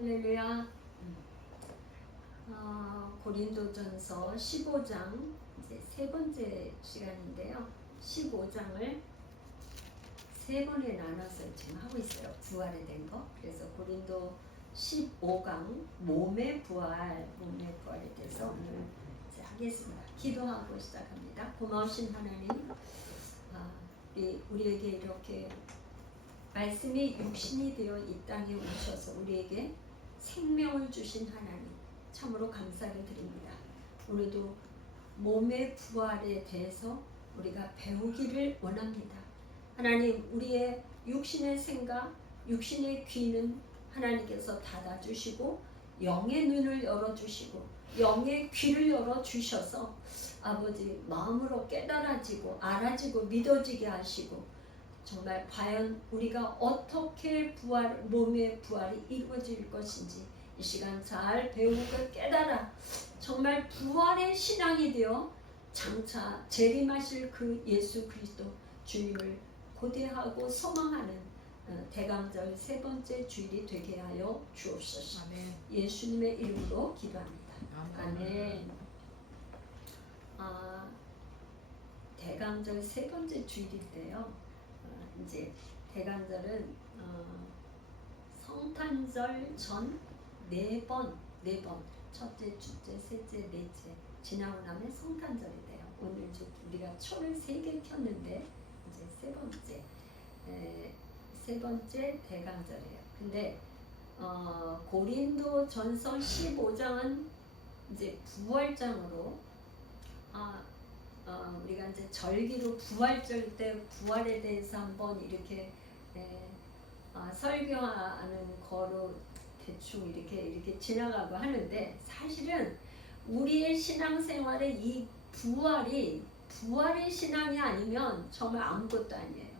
할렐루야. 고린도전서 15장 이제 세 번째 시간인데요. 15장을 세 번에 나눠서 지금 하고 있어요. 부활에 된 거. 그래서 고린도 15강 몸의 부활에 대해서 오늘 이제 하겠습니다. 기도하고 시작합니다. 고마우신 하나님, 우리에게 이렇게 말씀이 육신이 되어 이 땅에 오셔서 우리에게 생명을 주신 하나님, 참으로 감사를 드립니다. 오늘도 몸의 부활에 대해서 우리가 배우기를 원합니다. 하나님, 우리의 육신의 생각, 육신의 귀는 하나님께서 닫아주시고 영의 눈을 열어주시고 영의 귀를 열어주셔서 아버지 마음으로 깨달아지고 알아지고 믿어지게 하시고 정말 과연 우리가 어떻게 몸의 부활이 이루어질 것인지 이 시간 잘 배우고 깨달아 정말 부활의 신앙이 되어 장차 재림하실 그 예수 그리스도 주님을 고대하고 소망하는 대강절 세 번째 주일이 되게 하여 주옵소서. 아멘. 예수님의 이름으로 기도합니다. 아멘. 대강절 세 번째 주일인데요. 이제 대강절은 성탄절 전 네 번, 첫째, 둘째, 셋째, 넷째 지나고 나면 성탄절이 돼요. 오늘 우리가 초를 3개 켰는데 이제 세 번째 대강절이에요. 근데 고린도전서 15장은 이제 부활장으로 우리가 이제 절기로 부활절 때 부활에 대해서 한번 이렇게 설교하는 거로 대충 이렇게 지나가고 하는데 사실은 우리의 신앙생활에 이 부활의 신앙이 아니면 정말 아무것도 아니에요.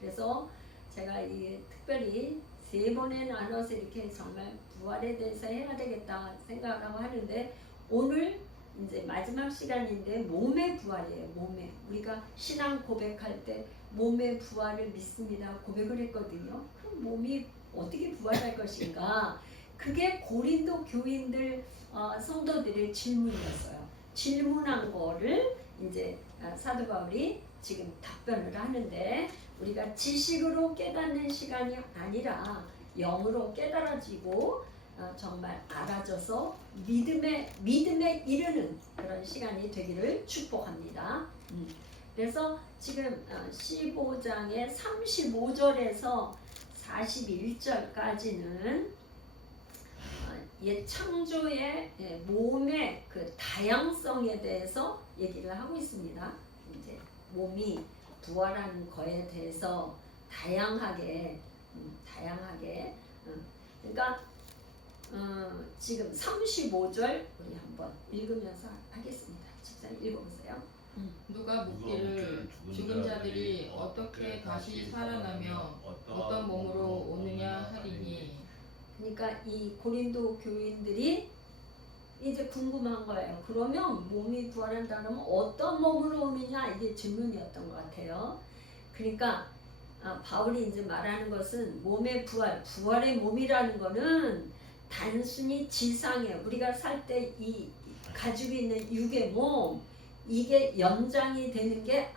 그래서 제가 특별히 3번에 나눠서 이렇게 정말 부활에 대해서 해야 되겠다 생각하고 하는데 오늘 이제 마지막 시간인데 몸의 부활이에요. 우리가 신앙 고백할 때 몸의 부활을 믿습니다 고백을 했거든요. 그럼 몸이 어떻게 부활할 것인가? 그게 고린도 교인들 성도들의 질문이었어요. 질문한 거를 이제 사도 바울이 지금 답변을 하는데 우리가 지식으로 깨닫는 시간이 아니라 영으로 깨달아지고 정말 알아져서 믿음에 이르는 그런 시간이 되기를 축복합니다. 그래서 지금 15장의 35절에서 41절까지는 옛 창조의 몸의 그 다양성에 대해서 얘기를 하고 있습니다. 이제 몸이 부활한 거에 대해서 다양하게 그러니까 지금 35절 우리 한번 읽으면서 하겠습니다. 집사님 읽어보세요. 누가 묻기를 죽은 자들이 어떻게 다시 살아나며 어떤 몸으로 오느냐 하리니. 그러니까 이 고린도 교인들이 이제 궁금한 거예요. 그러면 몸이 부활한다면 어떤 몸으로 오느냐, 이게 질문이었던 것 같아요. 그러니까 바울이 이제 말하는 것은 몸의 부활의 몸이라는 거는 단순히 지상에 우리가 살 때 이 가지고 있는 육의 몸, 이게 연장이 되는 게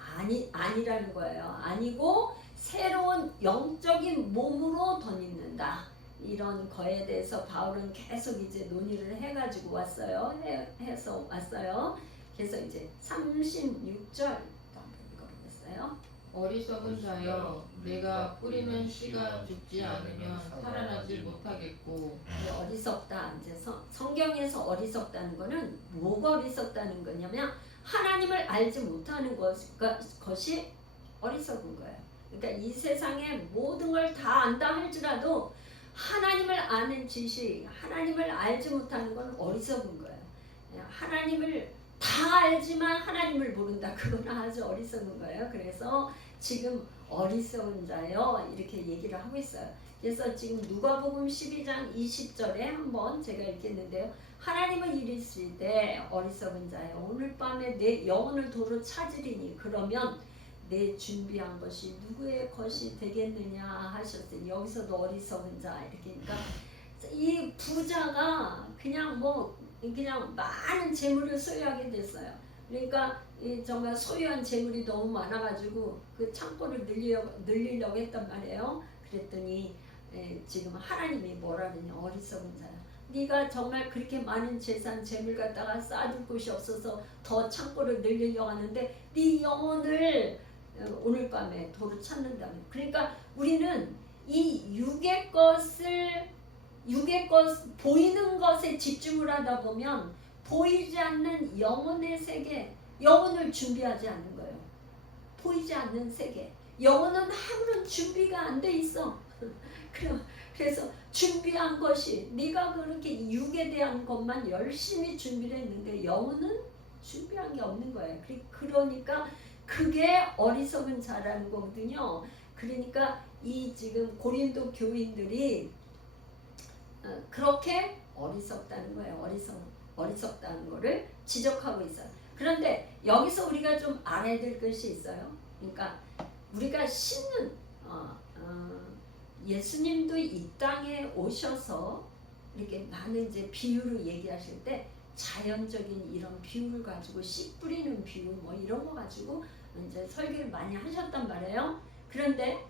아니라는 거예요. 아니고 새로운 영적인 몸으로 덧입는다. 이런 거에 대해서 바울은 계속 이제 논의를 해가지고 왔어요. 해서 왔어요. 그래서 이제 36절 한번 읽어보겠어요. 어리석은 자여, 내가 뿌리는 씨가 죽지 않으면 살아나지 못하겠고. 어리석다. 이제 성경에서 어리석다는 거는 뭐가 어리석다는 거냐면 하나님을 알지 못하는 것이 어리석은 거예요. 그러니까 이 세상의 모든 걸 다 안다 할지라도 하나님을 아는 지식, 하나님을 알지 못하는 건 어리석은 거예요. 하나님을 다 알지만 하나님을 모른다. 그건 아주 어리석은 거예요. 그래서 지금 어리석은 자요 이렇게 얘기를 하고 있어요. 그래서 지금 누가복음 12장 20절에 한번 제가 읽겠는데요. 하나님은 이르시되 어리석은 자요 오늘 밤에 내 영혼을 도로 찾으리니 그러면 내 준비한 것이 누구의 것이 되겠느냐 하셨어요. 여기서도 어리석은 자 이렇게. 그러니까 이 부자가 그냥 그냥 많은 재물을 소유하게 됐어요. 그러니까 정말 소유한 재물이 너무 많아가지고 그 창고를 늘리려고 했단 말이에요. 그랬더니 지금 하나님이 뭐라 그러냐, 어리석은 자야. 네가 정말 그렇게 많은 재산 재물 갖다가 쌓아둘 곳이 없어서 더 창고를 늘리려고 하는데 네 영혼을 오늘 밤에 도로 찾는다며. 그러니까 우리는 이 육의 것 보이는 것에 집중을 하다 보면 보이지 않는 영혼의 세계, 영혼을 준비하지 않는 거예요. 보이지 않는 세계, 영혼은 아무런 준비가 안 돼 있어. 그래서 준비한 것이, 네가 그렇게 육에 대한 것만 열심히 준비를 했는데 영혼은 준비한 게 없는 거예요. 그러니까 그게 어리석은 자라는 거거든요. 그러니까 이 지금 고린도 교인들이 그렇게 어리석다는 거예요. 어리석다는 거를 지적하고 있어요. 그런데 여기서 우리가 좀 알아야 될 것이 있어요. 그러니까 우리가 신은 예수님도 이 땅에 오셔서 이렇게 많은 이제 비유를 얘기하실 때 자연적인 이런 비유를 가지고 씨 뿌리는 비유 뭐 이런 거 가지고 이제 설교를 많이 하셨단 말이에요. 그런데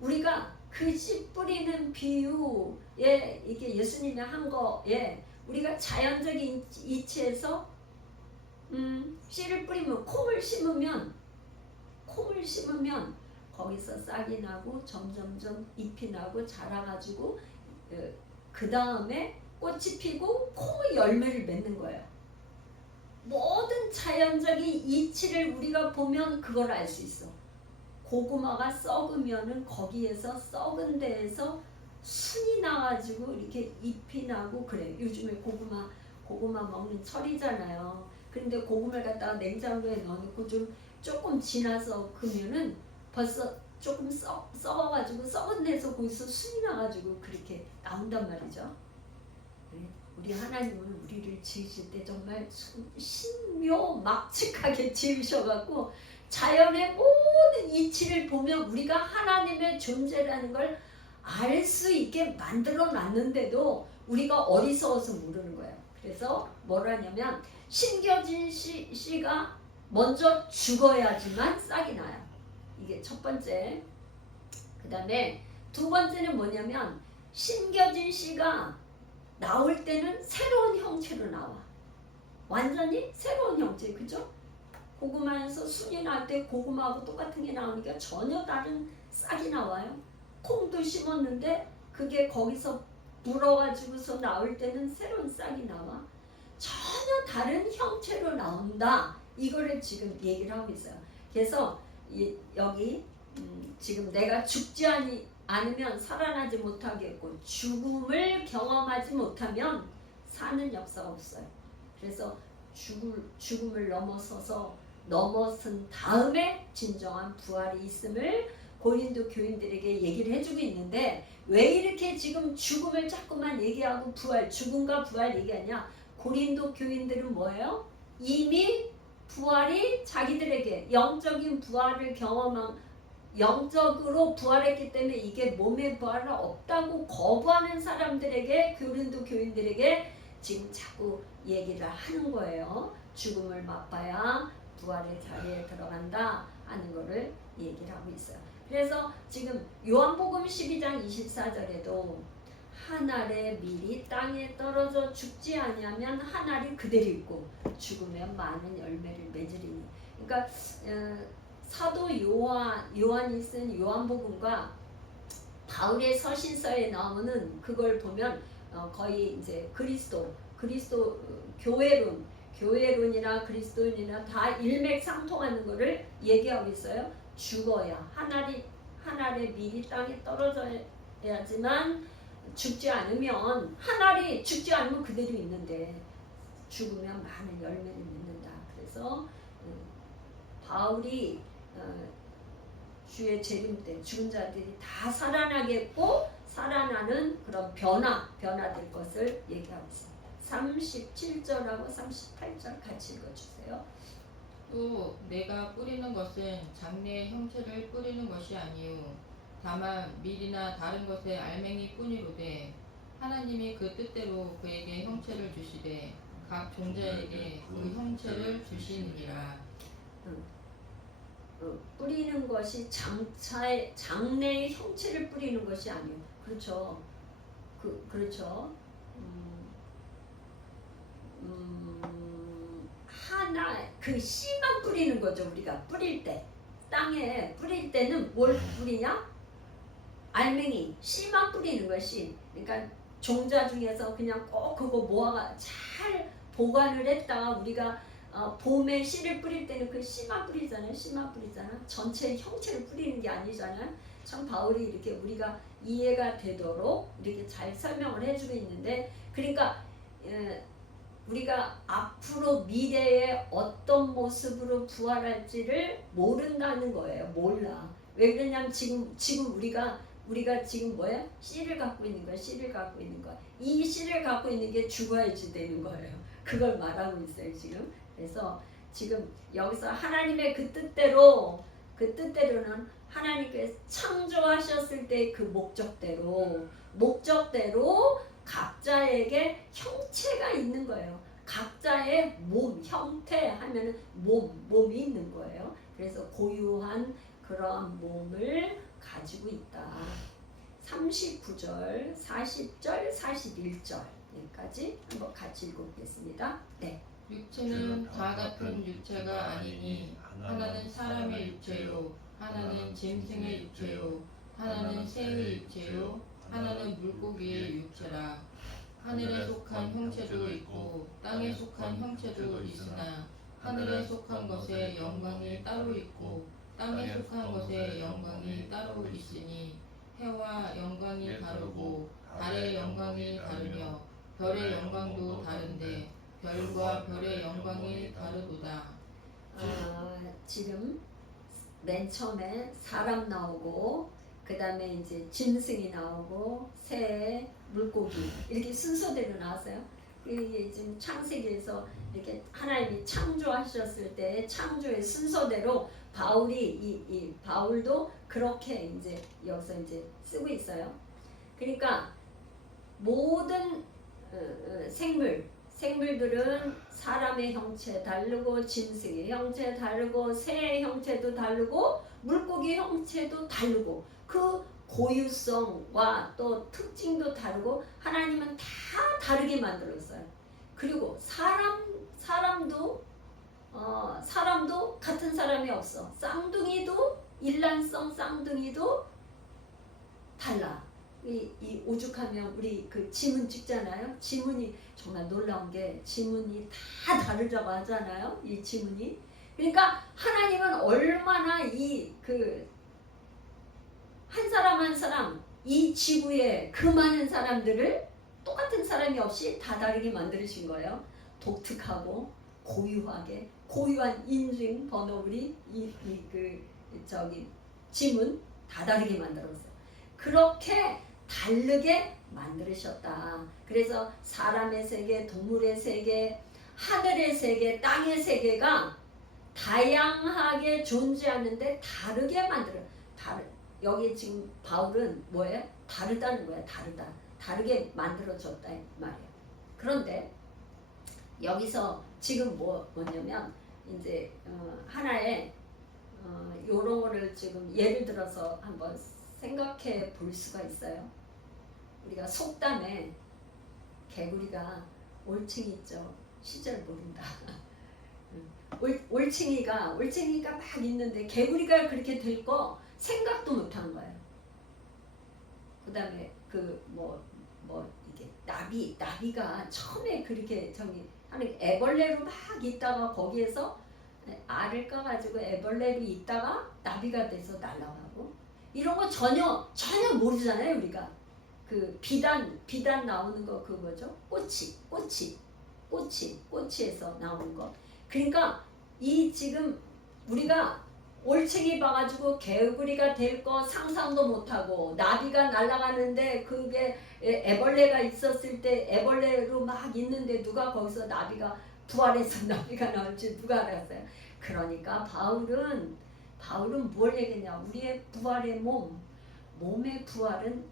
우리가 그 씨 뿌리는 비유에 이게 예수님이 한 거에 우리가 자연적인 이치에서 씨를 뿌리면 콩을 심으면 거기서 싹이 나고 점점점 잎이 나고 자라가지고 그 다음에 꽃이 피고 콩의 열매를 맺는 거예요. 모든 자연적인 이치를 우리가 보면 그걸 알 수 있어. 고구마가 썩으면은 거기에서 썩은 데에서 순이 나가지고 이렇게 잎이 나고 그래. 요즘에 고구마 먹는 철이잖아요. 그런데 고구마를 갖다가 냉장고에 넣어놓고 조금 지나서 그러면은 벌써 조금 썩어가지고 썩은 데서 거기서 순이 나가지고 그렇게 나온단 말이죠. 우리 하나님은 우리를 지으실 때 정말 신묘막측하게 지으셔갖고 자연의 모든 이치를 보면 우리가 하나님의 존재라는 걸 알 수 있게 만들어 놨는데도 우리가 어리석어서 모르는 거예요. 그래서 뭘 하냐면 심겨진 씨가 먼저 죽어야지만 싹이 나요. 이게 첫 번째. 그 다음에 두 번째는 뭐냐면 심겨진 씨가 나올 때는 새로운 형체로 나와. 완전히 새로운 형체, 그죠? 고구마에서 순이 날 때 고구마하고 똑같은 게 나오니까 전혀 다른 싹이 나와요. 콩도 심었는데 그게 거기서 불어가지고서 나올 때는 새로운 싹이 나와. 전혀 다른 형체로 나온다. 이거를 지금 얘기를 하고 있어요. 그래서 여기 지금 내가 죽지 않으면 살아나지 못하겠고 죽음을 경험하지 못하면 사는 역사가 없어요. 그래서 죽음을 넘어선 다음에 진정한 부활이 있음을 고린도 교인들에게 얘기를 해주고 있는데 왜 이렇게 지금 죽음을 자꾸만 얘기하고 죽음과 부활 얘기하냐? 고린도 교인들은 뭐예요? 이미 부활이 자기들에게 영적인 부활을 영적으로 부활했기 때문에 이게 몸의 부활은 없다고 거부하는 사람들에게 고린도 교인들에게 지금 자꾸 얘기를 하는 거예요. 죽음을 맛봐야 부활의 자리에 들어간다 하는 거를 얘기를 하고 있어요. 그래서 지금 요한복음 12장 24절에도 한 알의 밀이 땅에 떨어져 죽지 아니하면 한 알이 그대로 있고 죽으면 많은 열매를 맺으리니. 그러니까 사도 요한이 쓴 요한복음과 바울의 서신서에 나오는 그걸 보면 거의 이제 그리스도 교회론이나 그리스도인이나 다 일맥상통하는 것을 얘기하고 있어요. 죽어야 한 알의 밀이 땅에 떨어져야지만 죽지 않으면 한 알이 죽지 않으면 그대로 있는데 죽으면 많은 열매를 맺는다. 그래서 바울이 주의 재림 때 죽은 자들이 다 살아나겠고 살아나는 그런 변화될 것을 얘기하고 있습니다. 37절하고 38절 같이 읽어주세요. 또 내가 뿌리는 것은 장래의 형체를 뿌리는 것이 아니요 다만 밀이나 다른 것의 알맹이 뿐이로되 하나님이 그 뜻대로 그에게 형체를 주시되 각 종자에게 그 형체를 주시느니라. 뿌리는 것이 장래의 형체를 뿌리는 것이 아니에요. 그렇죠. 그렇죠. 하나 그 씨만 뿌리는 거죠. 우리가 뿌릴 때 땅에 뿌릴 때는 뭘 뿌리냐? 알맹이 씨만 뿌리는 것이. 그러니까 종자 중에서 그냥 꼭 그거 모아가 잘 보관을 했다가 우리가 봄에 씨를 뿌릴 때는 그 씨만 뿌리잖아요. 씨만 뿌리잖아. 전체 형체를 뿌리는 게 아니잖아요. 참 바울이 이렇게 우리가 이해가 되도록 이렇게 잘 설명을 해주고 있는데, 그러니까 우리가 앞으로 미래에 어떤 모습으로 부활할지를 모른다는 거예요. 몰라. 왜 그러냐면 지금 우리가 지금 뭐야? 씨를 갖고 있는 거야. 씨를 갖고 있는 거야. 이 씨를 갖고 있는 게 죽어야지 되는 거예요. 그걸 말하고 있어요 지금. 그래서 지금 여기서 하나님의 그 뜻대로는 하나님께서 창조하셨을 때 그 목적대로 각자에게 형체가 있는 거예요. 각자의 몸, 형태 하면은 몸이 있는 거예요. 그래서 고유한 그러한 몸을 가지고 있다. 39절, 40절, 41절 여기까지 한번 같이 읽어보겠습니다. 네. 육체는 다 같은 육체가 아니니 하나는 사람의 육체요 하나는 짐승의 육체요 하나는 새의 육체요 하나는 물고기의 육체라. 하늘에 속한 형체도 있고 땅에 속한 형체도 있으나 하늘에 속한 것의 영광이 따로 있고 땅에 속한 것의 영광이 따로 있으니 해와 영광이 다르고 달의 영광이 다르며 별의 영광도 다른데 별과 별의 영광이 다르도다. 지금 맨 처음에 사람 나오고 그 다음에 이제 짐승이 나오고 새, 물고기 이렇게 순서대로 나왔어요. 이게 지금 창세기에서 이렇게 하나님이 창조하셨을 때 창조의 순서대로 바울이 바울도 그렇게 이제 여기서 이제 쓰고 있어요. 그러니까 모든 생물들은 사람의 형체 다르고 짐승의 형체 다르고 새의 형체도 다르고 물고기 형체도 다르고 그 고유성과 또 특징도 다르고 하나님은 다 다르게 만들었어요. 그리고 사람도 같은 사람이 없어. 쌍둥이도 일란성 쌍둥이도 달라. 이 오죽하면 우리 그 지문 찍잖아요. 지문이 정말 놀라운 게 지문이 다 다르다고 하잖아요. 이 지문이. 그러니까 하나님은 얼마나 한 사람 한 사람 이 지구에 그 많은 사람들을 똑같은 사람이 없이 다 다르게 만드신 거예요. 독특하고 고유한 인증 번호물이 지문 다 다르게 만들었어요. 그렇게 다르게 만드셨다. 그래서 사람의 세계, 동물의 세계, 하늘의 세계, 땅의 세계가 다양하게 존재하는데 다르게 여기 지금 바울은 뭐예요? 다르다는 거야. 다르게 만들어졌다 말이에요. 그런데 여기서 지금 뭐냐면 이제 하나의 요런 거를 지금 예를 들어서 한번 생각해 볼 수가 있어요. 우리가 속담에 개구리가 올챙이 있죠. 시절 모른다. 올챙이가 막 있는데 개구리가 그렇게 될 거 생각도 못한 거예요. 그 다음에 이게 나비가 처음에 그렇게 하는 애벌레로 막 있다가 거기에서 알을 까가지고 애벌레로 있다가 나비가 돼서 날아가고 이런 거 전혀 모르잖아요. 우리가 그 비단 나오는 거 그거죠. 꼬치에서 나오는 거. 그러니까 이 지금 우리가 올챙이 봐가지고 개구리가 될 거 상상도 못하고 나비가 날아가는데 그게 애벌레가 있었을 때 애벌레로 막 있는데 누가 거기서 나비가 부활해서 나비가 나올지 누가 알았어요. 그러니까 바울은 뭘 얘기했냐. 우리의 부활의 몸의 부활은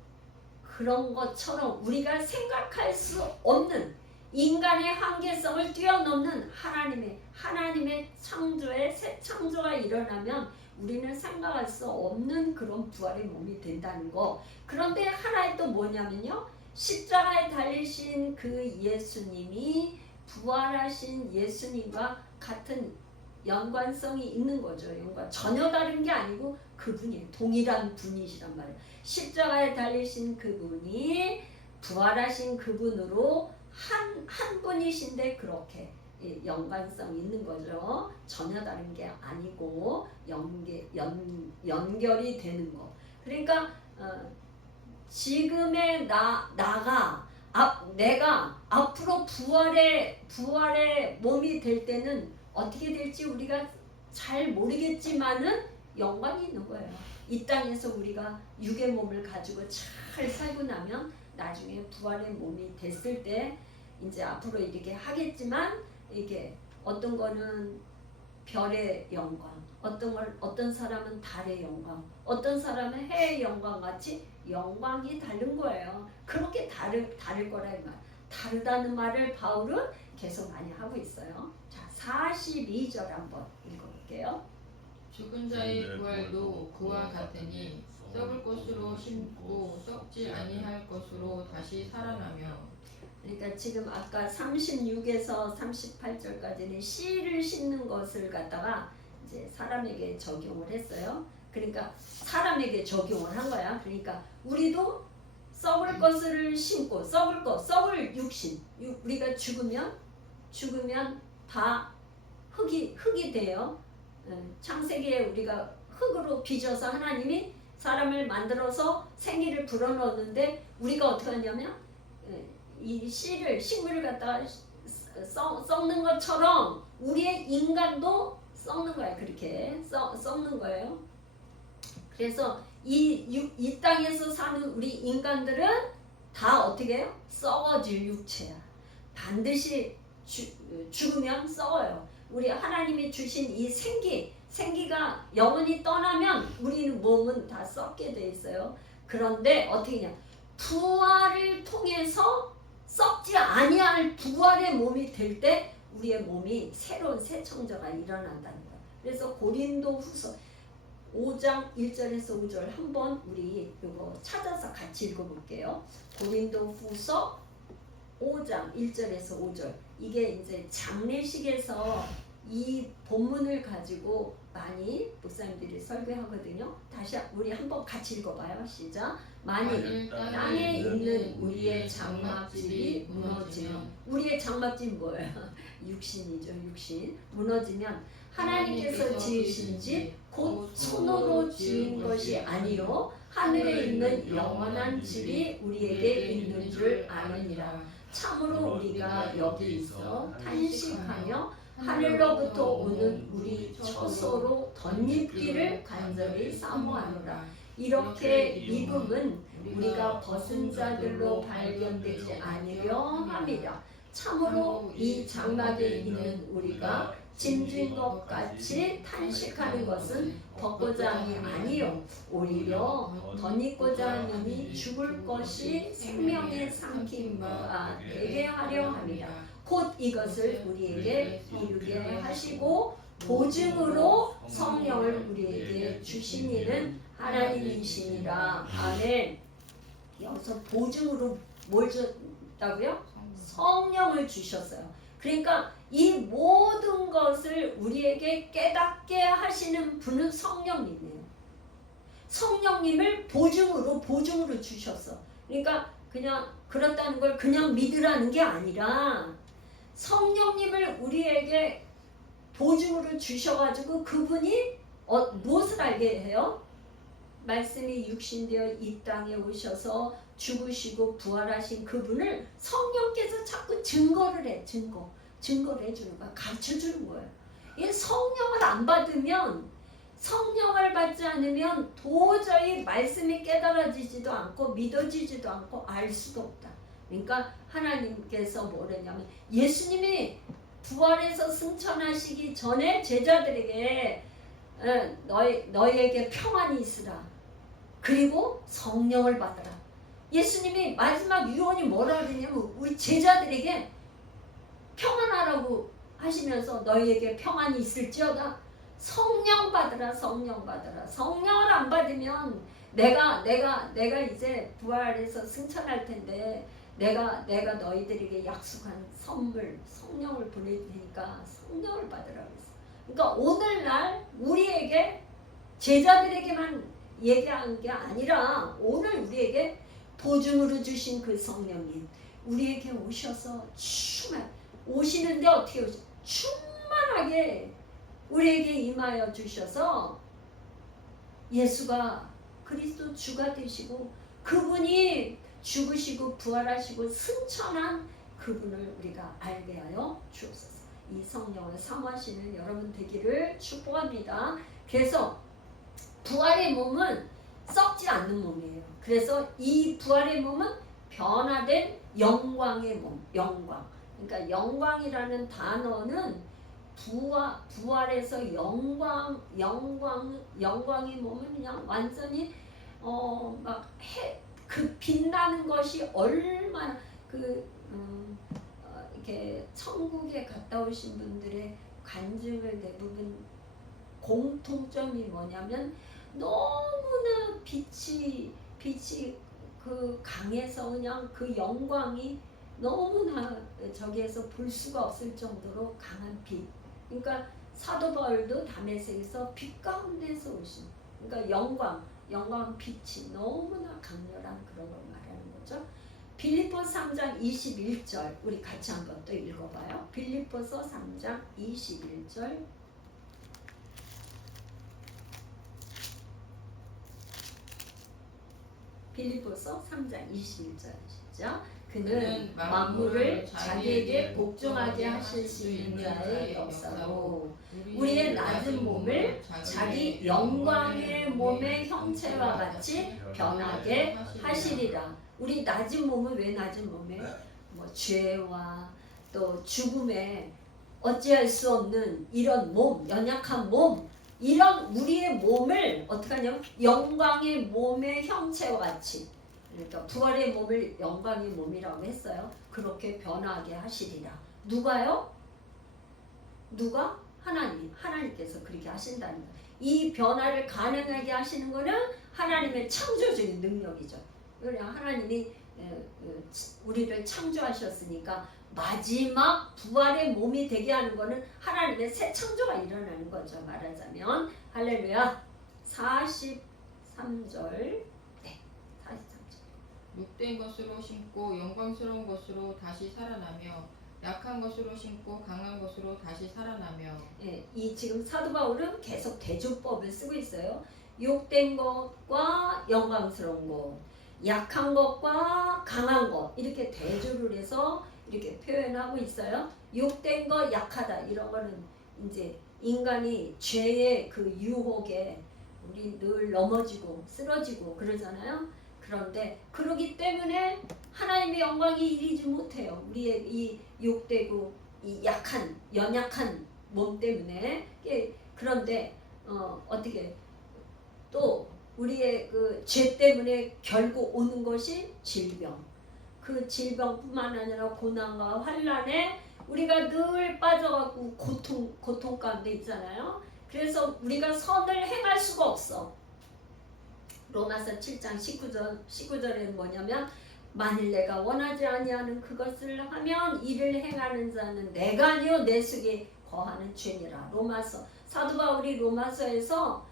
그런 것처럼 우리가 생각할 수 없는 인간의 한계성을 뛰어넘는 하나님의 창조의 새 창조가 일어나면 우리는 생각할 수 없는 그런 부활의 몸이 된다는 거. 그런데 하나의 또 뭐냐면요, 십자가에 달리신 그 예수님이 부활하신 예수님과 같은 연관성이 있는 거죠. 전혀 다른 게 아니고 그분이 동일한 분이시란 말이에요. 십자가에 달리신 그분이 부활하신 그분으로 한 분이신데 그렇게 연관성이 있는 거죠. 전혀 다른 게 아니고 연결이 되는 거. 그러니까 지금의 내가 앞으로 부활의 몸이 될 때는 어떻게 될지 우리가 잘 모르겠지만은 연관이 있는 거예요. 이 땅에서 우리가 육의 몸을 가지고 잘 살고 나면 나중에 부활의 몸이 됐을 때 이제 앞으로 이렇게 하겠지만, 이게 어떤 거는 별의 영광, 어떤 사람은 달의 영광, 어떤 사람은 해의 영광 같이 영광이 다른 거예요. 그렇게 다를 거라 이 말. 다르다는 말을 바울은 계속 많이 하고 있어요. 자, 42절 한번 읽어볼게요. 죽은 자의 부활도 그와 같으니 썩을 것으로 심고 썩지 아니할 것으로 다시 살아나며. 그러니까 지금 아까 36에서 38절까지는 씨를 심는 것을 갖다가 이제 사람에게 적용을 했어요. 그러니까 사람에게 적용을 한 거야. 그러니까 우리도 썩을 것을 심고 썩을 육신, 우리가 죽으면 다 흙이 돼요. 창세기에 우리가 흙으로 빚어서 하나님이 사람을 만들어서 생기를 불어넣었는데 우리가 어떻게 하냐면 이 식물을 갖다가 썩는 것처럼 우리의 인간도 썩는 거야. 그렇게 썩는 거예요. 그래서 이 땅에서 사는 우리 인간들은 다 어떻게 해요? 썩어질 육체야. 반드시 죽으면 썩어요. 우리 하나님이 주신 이 생기가 영원히 떠나면 우리는 몸은 다 썩게 돼 있어요. 그런데 어떻게 하냐? 부활을 통해서 썩지 아니할 부활의 몸이 될 때 우리의 몸이 새로운 새 창조가 일어난다는 거예요. 그래서 고린도후서 5장 1절에서 5절 한번 우리 이거 찾아서 같이 읽어볼게요. 고린도후서 5장 1절에서 5절. 이게 이제 장례식에서 이 본문을 가지고 많이 목사님들이 설교하거든요. 다시 우리 한번 같이 읽어봐요. 시작. 만일 땅에 있는 우리의 장막집이 무너지면, 우리의 장막집 뭐예요? 육신이죠. 육신. 무너지면 하나님께서 지으신 집 곧 손으로 지은 것이 아니요 하늘에 있는 영원한 집이 우리에게 있는 줄 아느니라. 참으로 우리가 여기 있어 탄식하며 하늘로부터 오는 우리 처소로 덧입기를 간절히 사모하노라. 이렇게 입음은 우리가 벗은 자들로 발견되지 아니려 함이라. 참으로 이 장막에 있는 우리가 짐진 것 같이 탄식하는 것은 벗고자 함이 아니요 오히려 덧입고자 함이니 죽을 것이 생명의 삼킴과 되게 하려 함이라. 곧 이것을 우리에게 이루게 하시고 보증으로 성령을 우리에게 주신 이는 하나님이시니라. 아멘. 여기서 보증으로 뭘 줬다고요? 성령을 주셨어요. 그러니까 이 모든 것을 우리에게 깨닫게 하시는 분은 성령님이에요. 성령님을 보증으로 주셨어. 그러니까 그냥 그렇다는 걸 그냥 믿으라는 게 아니라 성령님을 우리에게 보증으로 주셔가지고 그분이 무엇을 알게 해요? 말씀이 육신되어 이 땅에 오셔서 죽으시고 부활하신 그분을 성령께서 자꾸 증거를 해주는 거야. 가르쳐주는 거예요. 이 성령을 안 받으면, 성령을 받지 않으면 도저히 말씀이 깨달아지지도 않고 믿어지지도 않고 알 수도 없다. 그러니까 하나님께서 뭐랬냐면 예수님이 부활해서 승천하시기 전에 제자들에게 너희에게 평안이 있으라. 그리고 성령을 받으라. 예수님이 마지막 유언이 뭐라 그러냐면 우리 제자들에게 평안하라고 하시면서 너희에게 평안이 있을지어다. 성령 받으라, 성령 받으라. 성령을 안 받으면 내가 이제 부활해서 승천할 텐데 내가 너희들에게 약속한 선물 성령을 보낼 테니까 성령을 받으라고 했어. 그러니까 오늘날 우리에게 제자들에게만 얘기한 게 아니라 오늘 우리에게 보증으로 주신 그 성령님 우리에게 오셔서 오시는데 어떻게 오셔? 충만하게 우리에게 임하여 주셔서 예수가 그리스도 주가 되시고 그분이 죽으시고 부활하시고 승천한 그분을 우리가 알게 하여 주옵소서. 이 성령을 사모하시는 여러분 되기를 축복합니다. 그래서 부활의 몸은 썩지 않는 몸이에요. 그래서 이 부활의 몸은 변화된 영광의 몸, 영광. 그러니까 영광이라는 단어는 부활에서 영광의 몸은 그냥 완전히 그 빛나는 것이 얼마나 이렇게 천국에 갔다 오신 분들의 간증을 대부분 공통점이 뭐냐면 너무나 빛이 그 강에서 그냥 그 영광이 너무나 저기에서 볼 수가 없을 정도로 강한 빛. 그러니까 사도 바울도 다메섹에서 빛 가운데서 오신. 그러니까 영광 빛이 너무나 강렬한 그런 걸 말하는 거죠. 빌립보서 3장 21절 우리 같이 한번 또 읽어봐요. 빌립보서 3장 21절. 빌립보서 3장 21절이시죠. 그는 만물을 자기에게 복종하게 하실 수 있는 자의 역사로 우리의 낮은 몸을 자기 영광의 몸의 형체와 같이 변하게 하시리라. 우리 낮은 몸은 왜 낮은 몸에? 죄와 또 죽음에 어찌할 수 없는 이런 몸, 연약한 몸, 이런 우리의 몸을 어떻게 하냐면 영광의 몸의 형체와 같이, 그러니까 부활의 몸을 영광의 몸이라고 했어요. 그렇게 변화하게 하시리라. 누가요? 누가? 하나님께서 그렇게 하신다는 거예요. 이 변화를 가능하게 하시는 것은 하나님의 창조적인 능력이죠. 하나님이 우리를 창조하셨으니까 마지막 부활의 몸이 되게 하는 것은 하나님의 새 창조가 일어나는 거죠. 말하자면 할렐루야. 43절. 네, 43절. 육된 것으로 심고 영광스러운 것으로 다시 살아나며 약한 것으로 심고 강한 것으로 다시 살아나며. 네, 이 지금 사도 바울은 계속 대조법을 쓰고 있어요. 욕된 것과 영광스러운 것, 약한 것과 강한 것, 이렇게 대조를 해서 이렇게 표현하고 있어요. 욕된 것, 약하다, 이런 거는 이제 인간이 죄의 그 유혹에 우리 늘 넘어지고 쓰러지고 그러잖아요. 그런데 그러기 때문에 하나님의 영광이 이르지 못해요. 우리의 이 욕되고 이 연약한 몸 때문에. 그런데 어떻게 또 우리의 그 죄 때문에 결국 오는 것이 질병. 그 질병뿐만 아니라 고난과 환난에 우리가 늘 빠져갖고 고통 가운데 있잖아요. 그래서 우리가 선을 행할 수가 없어. 로마서 7장 19절에는 뭐냐면 만일 내가 원하지 아니하는 그것을 하면 이를 행하는 자는 내가 아니요 내 속에 거하는 죄니라. 사도 바울이 로마서에서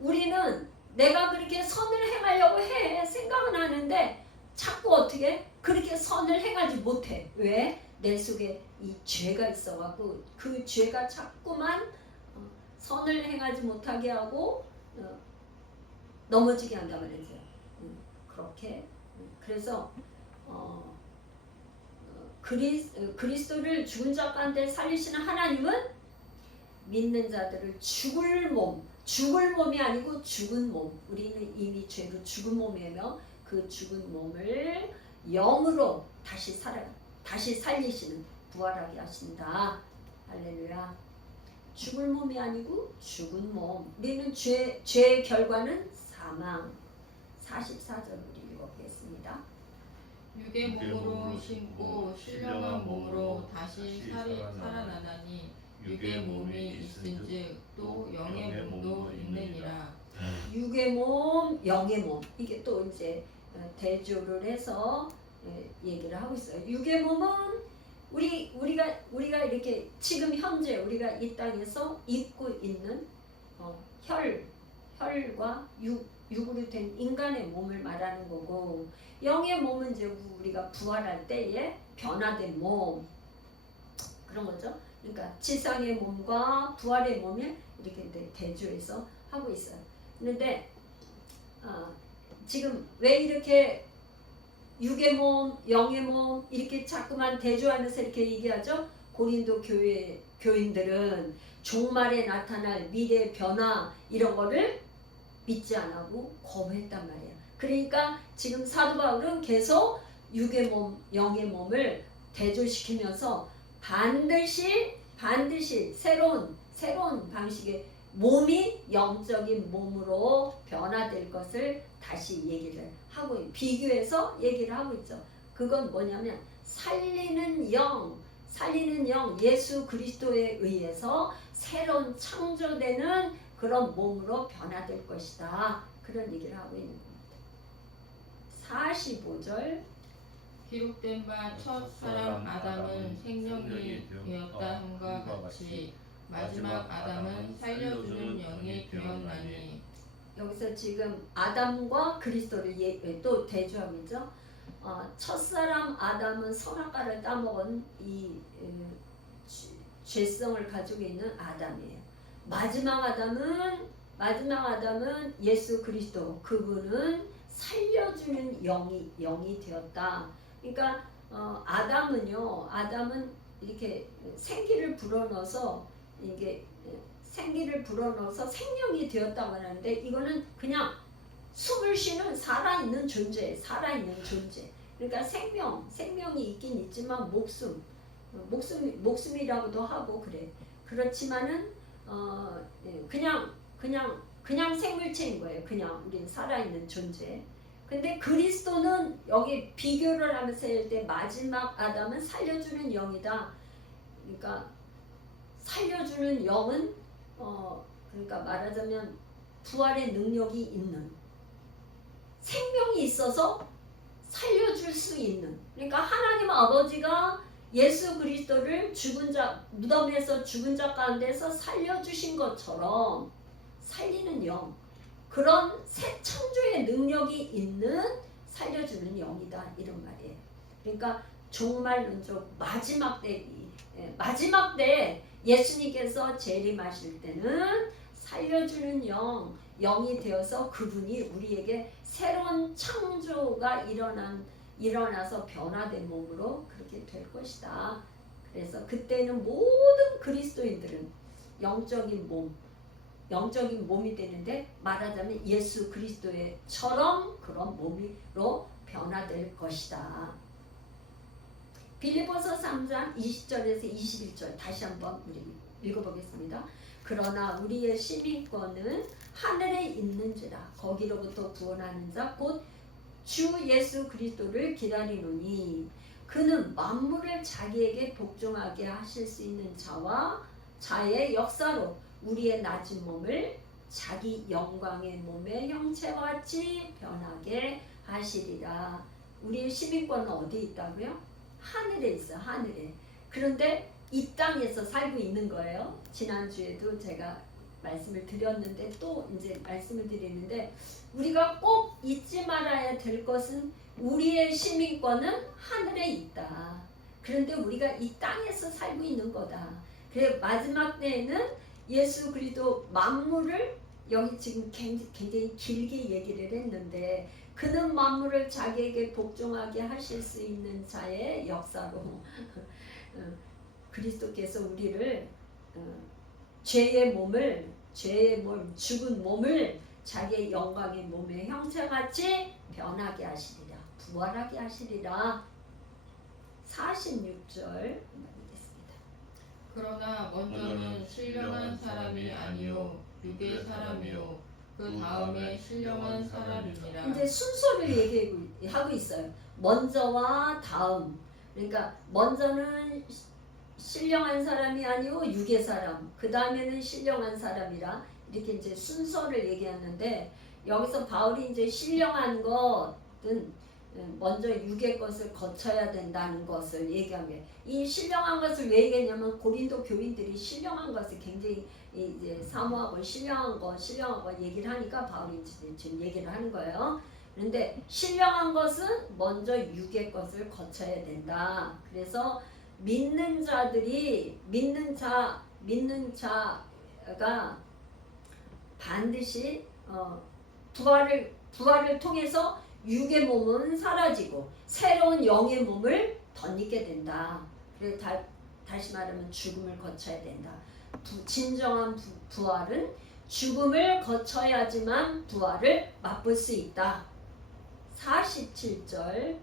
우리는 내가 그렇게 선을 행하려고 생각은 하는데 자꾸 어떻게 그렇게 선을 행하지 못해. 왜? 내 속에 이 죄가 있어가지고 그 죄가 자꾸만 선을 행하지 못하게 하고 넘어지게 한단 말이죠. 그렇게. 그래서 그리스도를 죽은 자 가운데 살리시는 하나님은 믿는 자들을 죽을 몸이 아니고 죽은 몸. 우리는 이미 죄로 죽은 몸이며 그 죽은 몸을 영으로 다시 살리시는, 부활하게 하신다. 할렐루야. 죽을 몸이 아니고 죽은 몸. 우리는 죄의 결과는 사망. 44절 우리 읽어보겠습니다. 육의 몸으로 신고 신령한 몸으로 다시 살아나나니 육의 몸이 있은즉 또 영의 몸도 있느니라. 육의 몸, 영의 몸. 이게 또 이제 대조를 해서 얘기를 하고 있어요. 육의 몸은 우리가 이렇게 지금 현재 우리가 이 땅에서 입고 있는 혈과 육으로 된 인간의 몸을 말하는 거고, 영의 몸은 이제 우리가 부활할 때에 변화된 몸, 그런 거죠. 그러니까 지상의 몸과 부활의 몸을 이렇게 대조해서 하고 있어요. 그런데 지금 왜 이렇게 육의 몸, 영의 몸 이렇게 자꾸만 대조하면서 이렇게 얘기하죠? 고린도 교인들은 종말에 나타날 미래의 변화 이런 거를 믿지 않고 거부했단 말이야. 그러니까 지금 사도 바울은 계속 육의 몸, 영의 몸을 대조시키면서 반드시 새로운 방식의 몸이 영적인 몸으로 변화될 것을 다시 얘기를 하고 비교해서 얘기를 하고 있죠. 그건 뭐냐면 살리는 영 예수 그리스도에 의해서 새로운 창조되는 그런 몸으로 변화될 것이다. 그런 얘기를 하고 있는 겁니다. 45절 기록된 바 첫 사람 아담은 생명이 되었다 함과 같이 마지막 아담은 살려주는 영이 되었나니. 여기서 지금 아담과 그리스도를 또 대조하고 있죠. 첫사람 아담은 선악과를 따먹은 이 죄성을 가지고 있는 아담이에요. 마지막 아담은 예수 그리스도, 그분은 살려주는 영이 되었다. 그러니까 아담은 이렇게 생기를 불어넣어서 생명이 되었다고 하는데, 이거는 그냥 숨을 쉬는 살아있는 존재. 그러니까 생명이 있긴 있지만 목숨이라고도 하고 그래. 그렇지만은 그냥 생물체인 거예요. 그냥 우리는 살아있는 존재. 근데 그리스도는 여기 비교를 하면서 할 때 마지막 아담은 살려주는 영이다. 그러니까 살려주는 영은 그러니까 말하자면 부활의 능력이 있는, 생명이 있어서 살려줄 수 있는, 그러니까 하나님 아버지가 예수 그리스도를 무덤에서 죽은 자 가운데서 살려주신 것처럼 살리는 영, 그런 새 창조의 능력이 있는 살려주는 영이다, 이런 말이에요. 그러니까 종말론적 마지막 때 예수님께서 재림하실 때는 살려주는 영이 되어서 그분이 우리에게 새로운 창조가 일어나서 변화된 몸으로 그렇게 될 것이다. 그래서 그때는 모든 그리스도인들은 영적인 몸이 되는데, 말하자면 예수 그리스도처럼 그런 몸으로 변화될 것이다. 빌립보서 3장 20절에서 21절 다시 한번 우리 읽어보겠습니다. 그러나 우리의 시민권은 하늘에 있는지라 거기로부터 구원하는 자 곧 주 예수 그리스도를 기다리노니 그는 만물을 자기에게 복종하게 하실 수 있는 자의 역사로 우리의 낮은 몸을 자기 영광의 몸의 형체와 같이 변하게 하시리라. 우리의 시민권은 어디에 있다고요? 하늘에 있어요. 하늘에. 그런데 이 땅에서 살고 있는 거예요. 지난주에도 제가 말씀을 드렸는데 또 이제 말씀을 드리는데, 우리가 꼭 잊지 말아야 될 것은 우리의 시민권은 하늘에 있다. 그런데 우리가 이 땅에서 살고 있는 거다. 그래서 마지막 때에는 예수 그리스도 만물을, 여기 지금 굉장히 길게 얘기를 했는데, 그는 만물을 자기에게 복종하게 하실 수 있는 자의 역사로 그리스도께서 우리를 죄의 죽은 몸을 자기의 영광의 몸의 형체같이 변하게 하시리라, 부활하게 하시리라. 46절 말하겠습니다. 그러나 먼저는 신령한 사람이 아니요 육의 사람이요 그 다음에 신령한 사람이니라. 이제 순서를 얘기하고 있어요. 먼저와 다음. 그러니까 먼저는 신령한 사람이 아니고 육의 사람, 그 다음에는 신령한 사람이라 이렇게 이제 순서를 얘기하는데, 여기서 바울이 이제 신령한 것은 먼저 육의 것을 거쳐야 된다는 것을 얘기하면, 이 신령한 것을 왜 얘기했냐면 고린도 교인들이 신령한 것을 굉장히 이제 사모하고 신령한 거 얘기를 하니까 바울이 지금 얘기를 하는 거예요. 그런데 신령한 것은 먼저 육의 것을 거쳐야 된다. 그래서 믿는 자가 반드시 부활을 통해서 육의 몸은 사라지고 새로운 영의 몸을 덧입게 된다. 그래서 다시 말하면 죽음을 거쳐야 된다. 진정한 부활은 죽음을 거쳐야지만 부활을 맛볼 수 있다. 47절.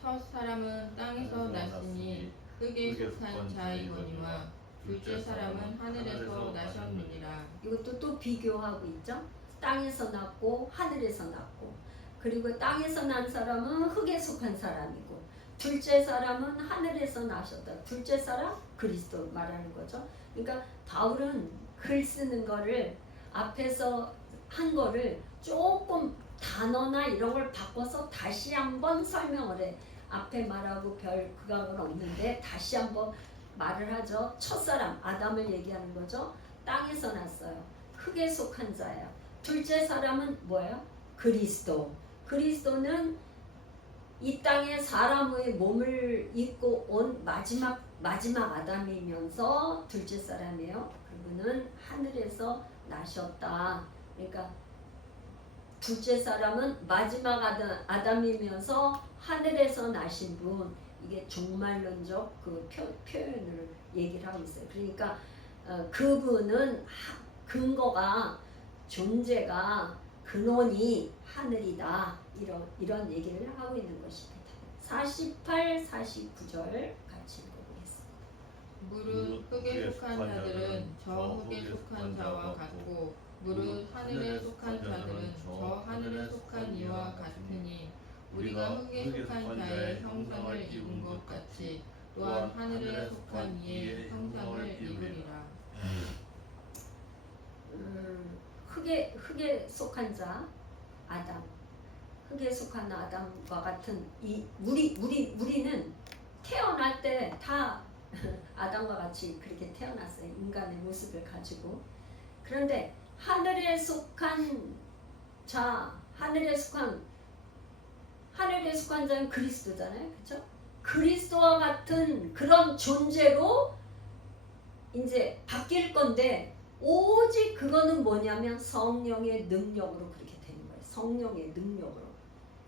첫 사람은 땅에서 났으니 흙에 속한 자이거니와 둘째 사람은 하늘에서 나셨느니라. 이것도 또 비교하고 있죠. 땅에서 났고 하늘에서 났고, 그리고 땅에서 난 사람은 흙에 속한 사람이고, 둘째 사람은 하늘에서 나셨다. 둘째 사람 그리스도 말하는 거죠. 그러니까 바울은 글 쓰는 거를 앞에서 한 거를 조금 단어나 이런 걸 바꿔서 다시 한번 설명을 해. 앞에 말하고 별 그감은 없는데 다시 한번 말을 하죠. 첫사람 아담을 얘기하는 거죠. 땅에서 났어요. 흙에 속한 자예요. 둘째 사람은 뭐예요? 그리스도. 그리스도는 이 땅에 사람의 몸을 입고 온 마지막 아담이면서 둘째 사람이에요. 그분은 하늘에서 나셨다. 그러니까 둘째 사람은 마지막 아담이면서 하늘에서 나신 분. 이게 종말론적 그 표현을 얘기를 하고 있어요. 그러니까 그분은 근거가, 존재가, 근원이 하늘이다. 이런 얘기를 하고 있는 것입니다. 48, 49절 같이 읽어보겠습니다. 무릇 흙에 속한 자들은 저 흙에 속한 자와 같고 무릇 하늘에 속한 자들은 저 하늘에 속한 이와 같으니 우리가 흙에 속한 자의 형상을 입은 것 같이 또한 하늘에 속한 이의 형상을 입으리라. 흙에 속한 자 아담, 흙에 속한 아담과 같은 이 우리는 태어날 때 다 아담과 같이 그렇게 태어났어요. 인간의 모습을 가지고. 그런데 하늘에 속한 자는 그리스도잖아요. 그렇죠? 그리스도와 같은 그런 존재로 이제 바뀔 건데, 오직 그거는 뭐냐면 성령의 능력으로 그렇게 되는 거예요. 성령의 능력으로.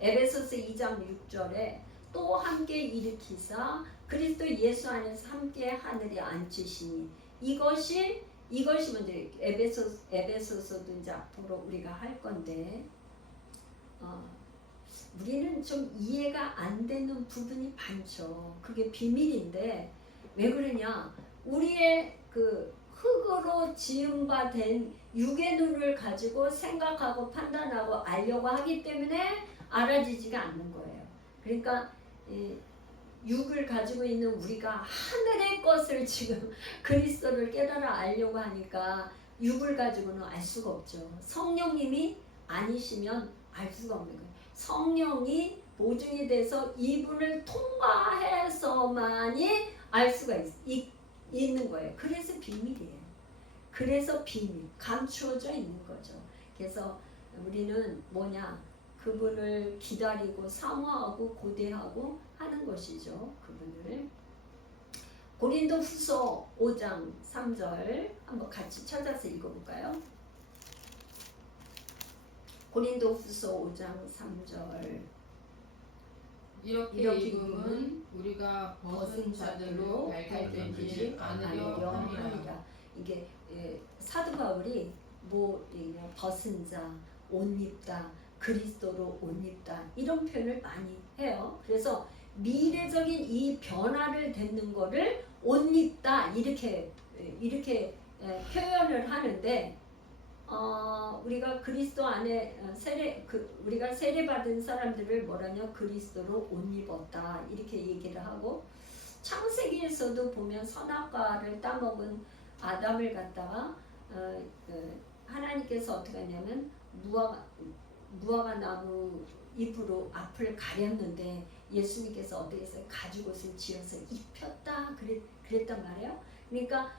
에베소서 2장 6절에 또 함께 일으키사 그리스도 예수 안에서 함께 하늘에 앉히시니, 이것이 먼저 에베소서도 이제 앞으로 우리가 할 건데, 우리는 좀 이해가 안 되는 부분이 많죠. 그게 비밀인데 왜 그러냐? 우리의 그 흙으로 지음바 된 육의 눈을 가지고 생각하고 판단하고 알려고 하기 때문에 알아지지가 않는 거예요. 그러니까 육을 가지고 있는 우리가 하늘의 것을 지금 그리스도를 깨달아 알려고 하니까 육을 가지고는 알 수가 없죠. 성령님이 아니시면 알 수가 없는 거예요. 성령이 보증이 돼서 이분을 통과해서만이 알 수가 있는 거예요. 그래서 비밀이에요. 그래서 비밀, 감추어져 있는 거죠. 그래서 우리는 뭐냐? 그분을 기다리고 사모하고 고대하고 하는 것이죠. 그분을. 고린도후서 5장 3절 한번 같이 찾아서 읽어볼까요? 고린도후서 5장 3절. 이렇게 입음은 우리가 벗은 자들로 발견되지 않으려 함이라. 이게 사도 바울이 벗은 자, 옷 입다, 그리스도로 옷 입다, 이런 표현을 많이 해요. 그래서 미래적인 이 변화를 듣는 거를 옷 입다 이렇게 표현을 하는데, 우리가 그리스도 안에 우리가 세례 받은 사람들을 뭐라냐 그리스도로 옷 입었다 이렇게 얘기를 하고 창세기에서도 보면 선악과를 따먹은 아담을 갖다가 하나님께서 어떻게 하냐면 무화과 나무 잎으로 앞을 가렸는데 예수님께서 어떻게 했어요? 가죽옷을 지어서 입혔다 그랬단 말이에요. 그러니까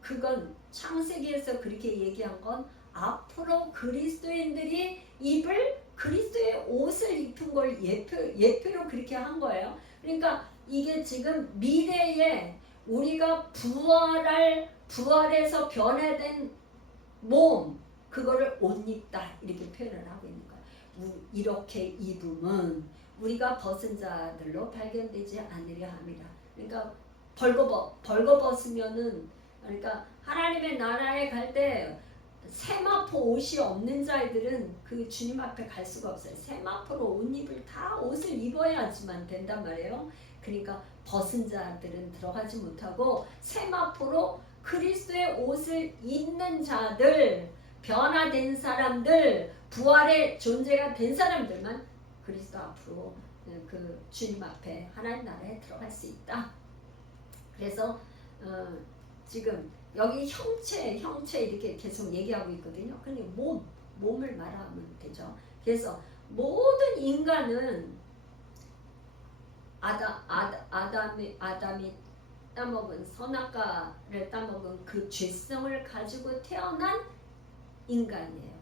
그건 창세기에서 그렇게 얘기한 건 앞으로 그리스도인들이 입을 그리스도의 옷을 입힌 걸 예표로 그렇게 한 거예요. 그러니까 이게 지금 미래에 우리가 부활해서 변화된 몸 그거를 옷 입다 이렇게 표현을 하고 있는 거예요. 이렇게 입음은 우리가 벗은 자들로 발견되지 않으려 함이라. 그러니까 벌거벗으면은 그러니까 하나님의 나라에 갈 때 세마포 옷이 없는 자들은 그 주님 앞에 갈 수가 없어요. 세마포로 옷 입을 다 옷을 입어야지만 된단 말이에요. 그러니까 벗은 자들은 들어가지 못하고 세마포로 그리스도의 옷을 입는 자들, 변화된 사람들, 부활의 존재가 된 사람들만 그리스도 앞으로 그 주님 앞에 하나님 나라에 들어갈 수 있다. 그래서 지금 여기 형체 이렇게 계속 얘기하고 있거든요. 근데 몸을 말하면 되죠. 그래서 모든 인간은 아담이 따먹은 선악과를 따먹은 그 죄성을 가지고 태어난 인간이에요.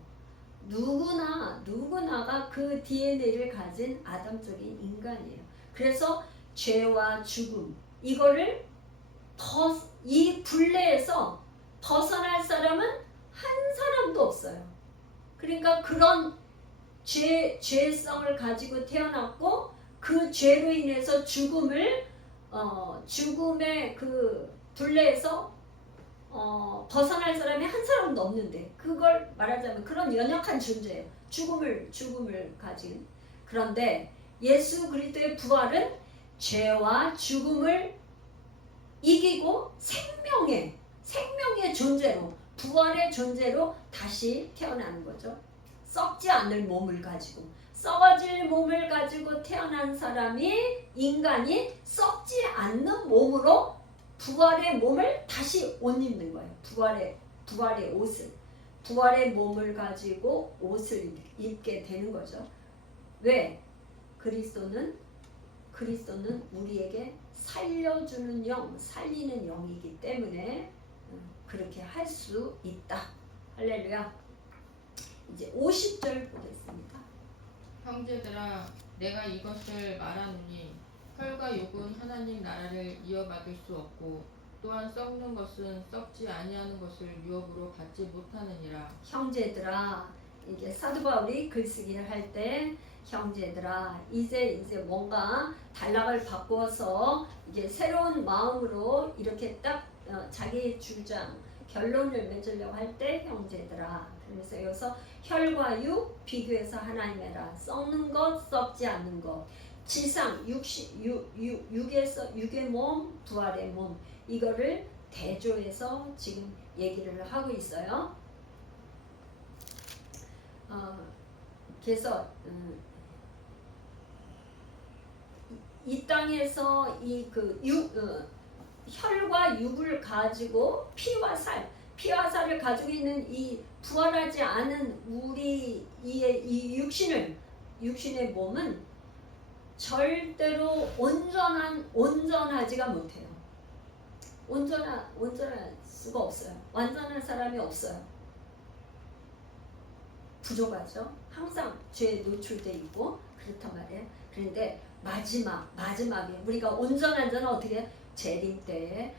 누구나가 그 DNA를 가진 아담적인 인간이에요. 그래서 죄와 죽음 이거를 이 굴레에서 벗어날 사람은 한 사람도 없어요. 그러니까 그런 죄성을 가지고 태어났고 그 죄로 인해서 죽음의 그 굴레에서 벗어날 사람이 한 사람도 없는데 그걸 말하자면 그런 연약한 존재예요. 죽음을 가진. 그런데 예수 그리스도의 부활은 죄와 죽음을 이기고 생명의 존재로 부활의 존재로 다시 태어나는 거죠. 썩지 않을 몸을 가지고 썩어질 몸을 가지고 태어난 인간이 썩지 않는 몸으로 부활의 몸을 다시 옷 입는 거예요. 부활의 옷을 부활의 몸을 가지고 옷을 입게 되는 거죠. 왜? 그리스도는 우리에게 살려주는 영, 살리는 영이기 때문에 그렇게 할 수 있다. 할렐루야. 이제 50절 보겠습니다. 형제들아 내가 이것을 말하노니 혈과 육은 하나님 나라를 이어받을 수 없고 또한 썩는 것은 썩지 아니하는 것을 유업으로 받지 못하느니라. 형제들아 이게 사도 바울이 글쓰기를 할 때 형제들아 이제 뭔가 단락을 바꿔서 이게 새로운 마음으로 이렇게 딱 자기 주장 결론을 맺으려고 할 때 형제들아. 그래서 여기서 혈과 육 비교해서 하나님이라 썩는 것 썩지 않는 것 지상 육의 몸 부활의 몸 이거를 대조해서 지금 얘기를 하고 있어요. 그래서 이 땅에서 혈과 육을 가지고 피와 살을 가지고 있는 이 부활하지 않은 우리 이 육신의 몸은 절대로 온전하지가 못해요. 온전할 수가 없어요. 완전한 사람이 없어요. 부족하죠. 항상 죄에 노출돼 있고 그렇단 말이에요. 그런데 마지막에 우리가 온전한 자는 어떻게 재림 때에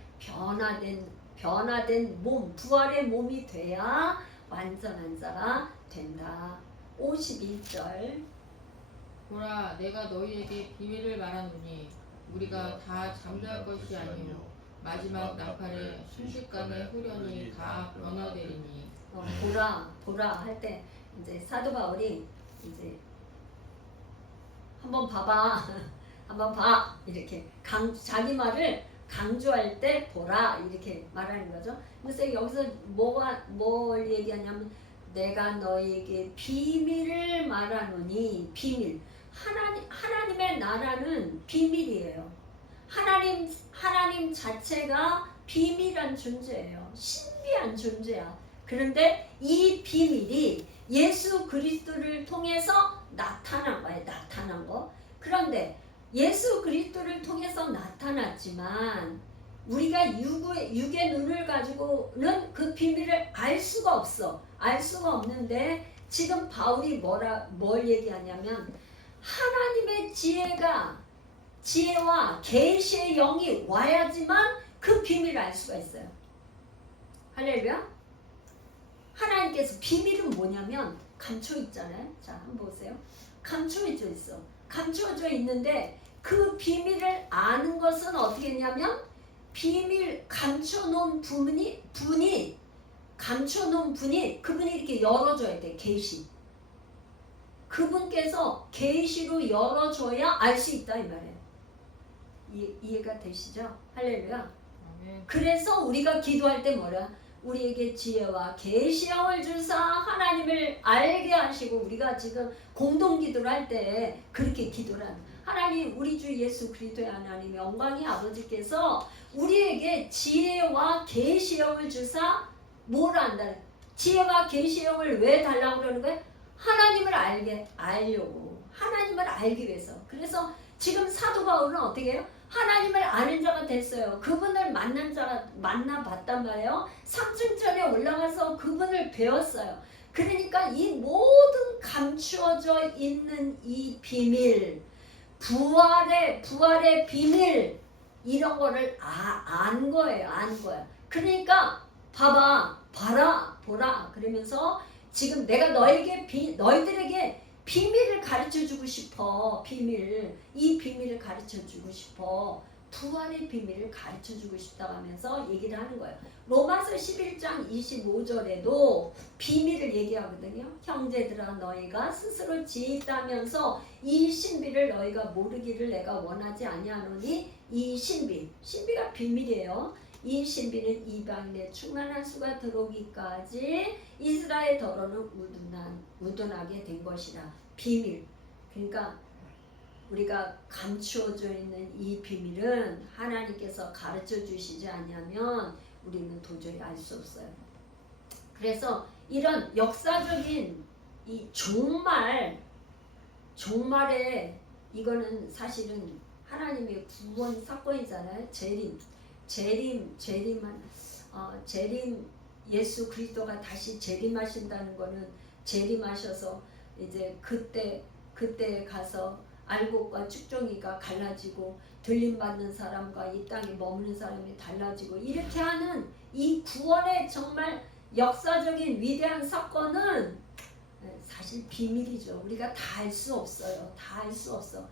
변화된 몸, 부활의 몸이 돼야 완전한 자가 된다. 51절. 보라 내가 너희에게 비밀을 말하노니 우리가 다 잠잘 것이 아니요 마지막 나팔에 순식간에 후련히 다 변화되리니. 보라 할 때 이제 사도 바울이 이제 한번 봐봐 이렇게 자기 말을 강조할 때 보라 이렇게 말하는 거죠. 그래서 여기서 뭘 얘기하냐면 내가 너에게 비밀을 말하노니 비밀. 하나님의 나라는 비밀이에요. 하나님 자체가 비밀한 존재예요. 신비한 존재야. 그런데 이 비밀이 예수 그리스도를 통해서 나타난 거예요. 나타난 거. 그런데 예수 그리스도를 통해서 나타났지만 우리가 육의 눈을 가지고는 그 비밀을 알 수가 없어. 알 수가 없는데 지금 바울이 뭘 얘기하냐면 하나님의 지혜와 계시의 영이 와야지만 그 비밀을 알 수가 있어요. 할렐루야. 하나님께서 비밀은 뭐냐면 감춰 있잖아요. 자, 한번 보세요. 감춰져 있어. 감춰져 있는데 그 비밀을 아는 것은 어떻게 했냐면 비밀 감춰놓은 분이 그분이 이렇게 열어줘야 돼. 계시. 그분께서 계시로 열어줘야 알 수 있다 이 말이에요. 이해가 되시죠? 할렐루야. 그래서 우리가 기도할 때 뭐라? 우리에게 지혜와 계시형을 주사 하나님을 알게 하시고 우리가 지금 공동기도를 할 때 그렇게 기도를 하는 하나님 우리 주 예수 그리스도의 하나님 영광의 아버지께서 우리에게 지혜와 계시형을 주사 뭘 안다? 지혜와 계시형을 왜 달라고 그러는 거예요? 하나님을 알려고 하나님을 알기 위해서. 그래서 지금 사도 바울은 어떻게 해요? 하나님을 아는 자가 됐어요. 그분을 만나봤단 말이에요. 삼층전에 올라가서 그분을 배웠어요. 그러니까 이 모든 감추어져 있는 이 비밀, 부활의 비밀 이런 거를 안 거예요. 안 거야. 그러니까 봐라, 보라 그러면서 지금 내가 너희들에게 비밀을 가르쳐주고 싶어. 이 비밀을 가르쳐주고 싶어. 부활의 비밀을 가르쳐주고 싶다고 하면서 얘기를 하는 거예요. 로마서 11장 25절에도 비밀을 얘기하거든요. 형제들아 너희가 스스로 지혜있다면서 이 신비를 너희가 모르기를 내가 원하지 아니하노니 이 신비가 비밀이에요. 이 신비는 이방인의 충만한 수가 들어오기까지 이스라엘 더러는 우둔하게 된 것이라. 비밀. 그러니까 우리가 감추어져 있는 이 비밀은 하나님께서 가르쳐 주시지 않으면 우리는 도저히 알 수 없어요. 그래서 이런 역사적인 이 종말에 이거는 사실은 하나님의 구원 사건이잖아요. 재림 예수 그리스도가 다시 재림하신다는 거는 재림하셔서 이제 그때 가서 알곡과 쭉정이가 갈라지고 들림 받는 사람과 이 땅에 머무는 사람이 달라지고 이렇게 하는 이 구원의 정말 역사적인 위대한 사건은 사실 비밀이죠. 우리가 다 알 수 없어요. 다 알 수 없어.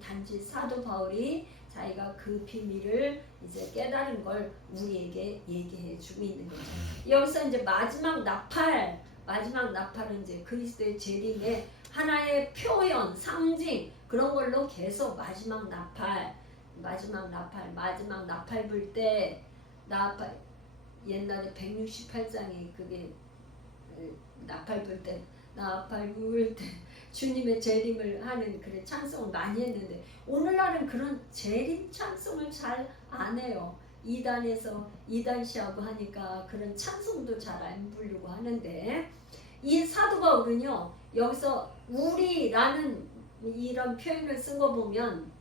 단지 사도 바울이 자기가 그 비밀을 이제 깨달은 걸 우리에게 얘기해 주고 있는 거죠. 여기서 이제 마지막 나팔은 이제 그리스도의 재림의 하나의 표현, 상징 그런 걸로 계속 마지막 나팔 불 때 옛날에 168장에 그게 나팔 불 때 주님의 재림을 하는 그런 찬송을 많이 했는데 오늘날은 그런 재림 찬송을 잘 안 해요. 이단시하고 하니까 그런 찬송도 잘 안 부르고 하는데 이 사도 바울은요 여기서 우리라는 이런 표현을 쓴 거 보면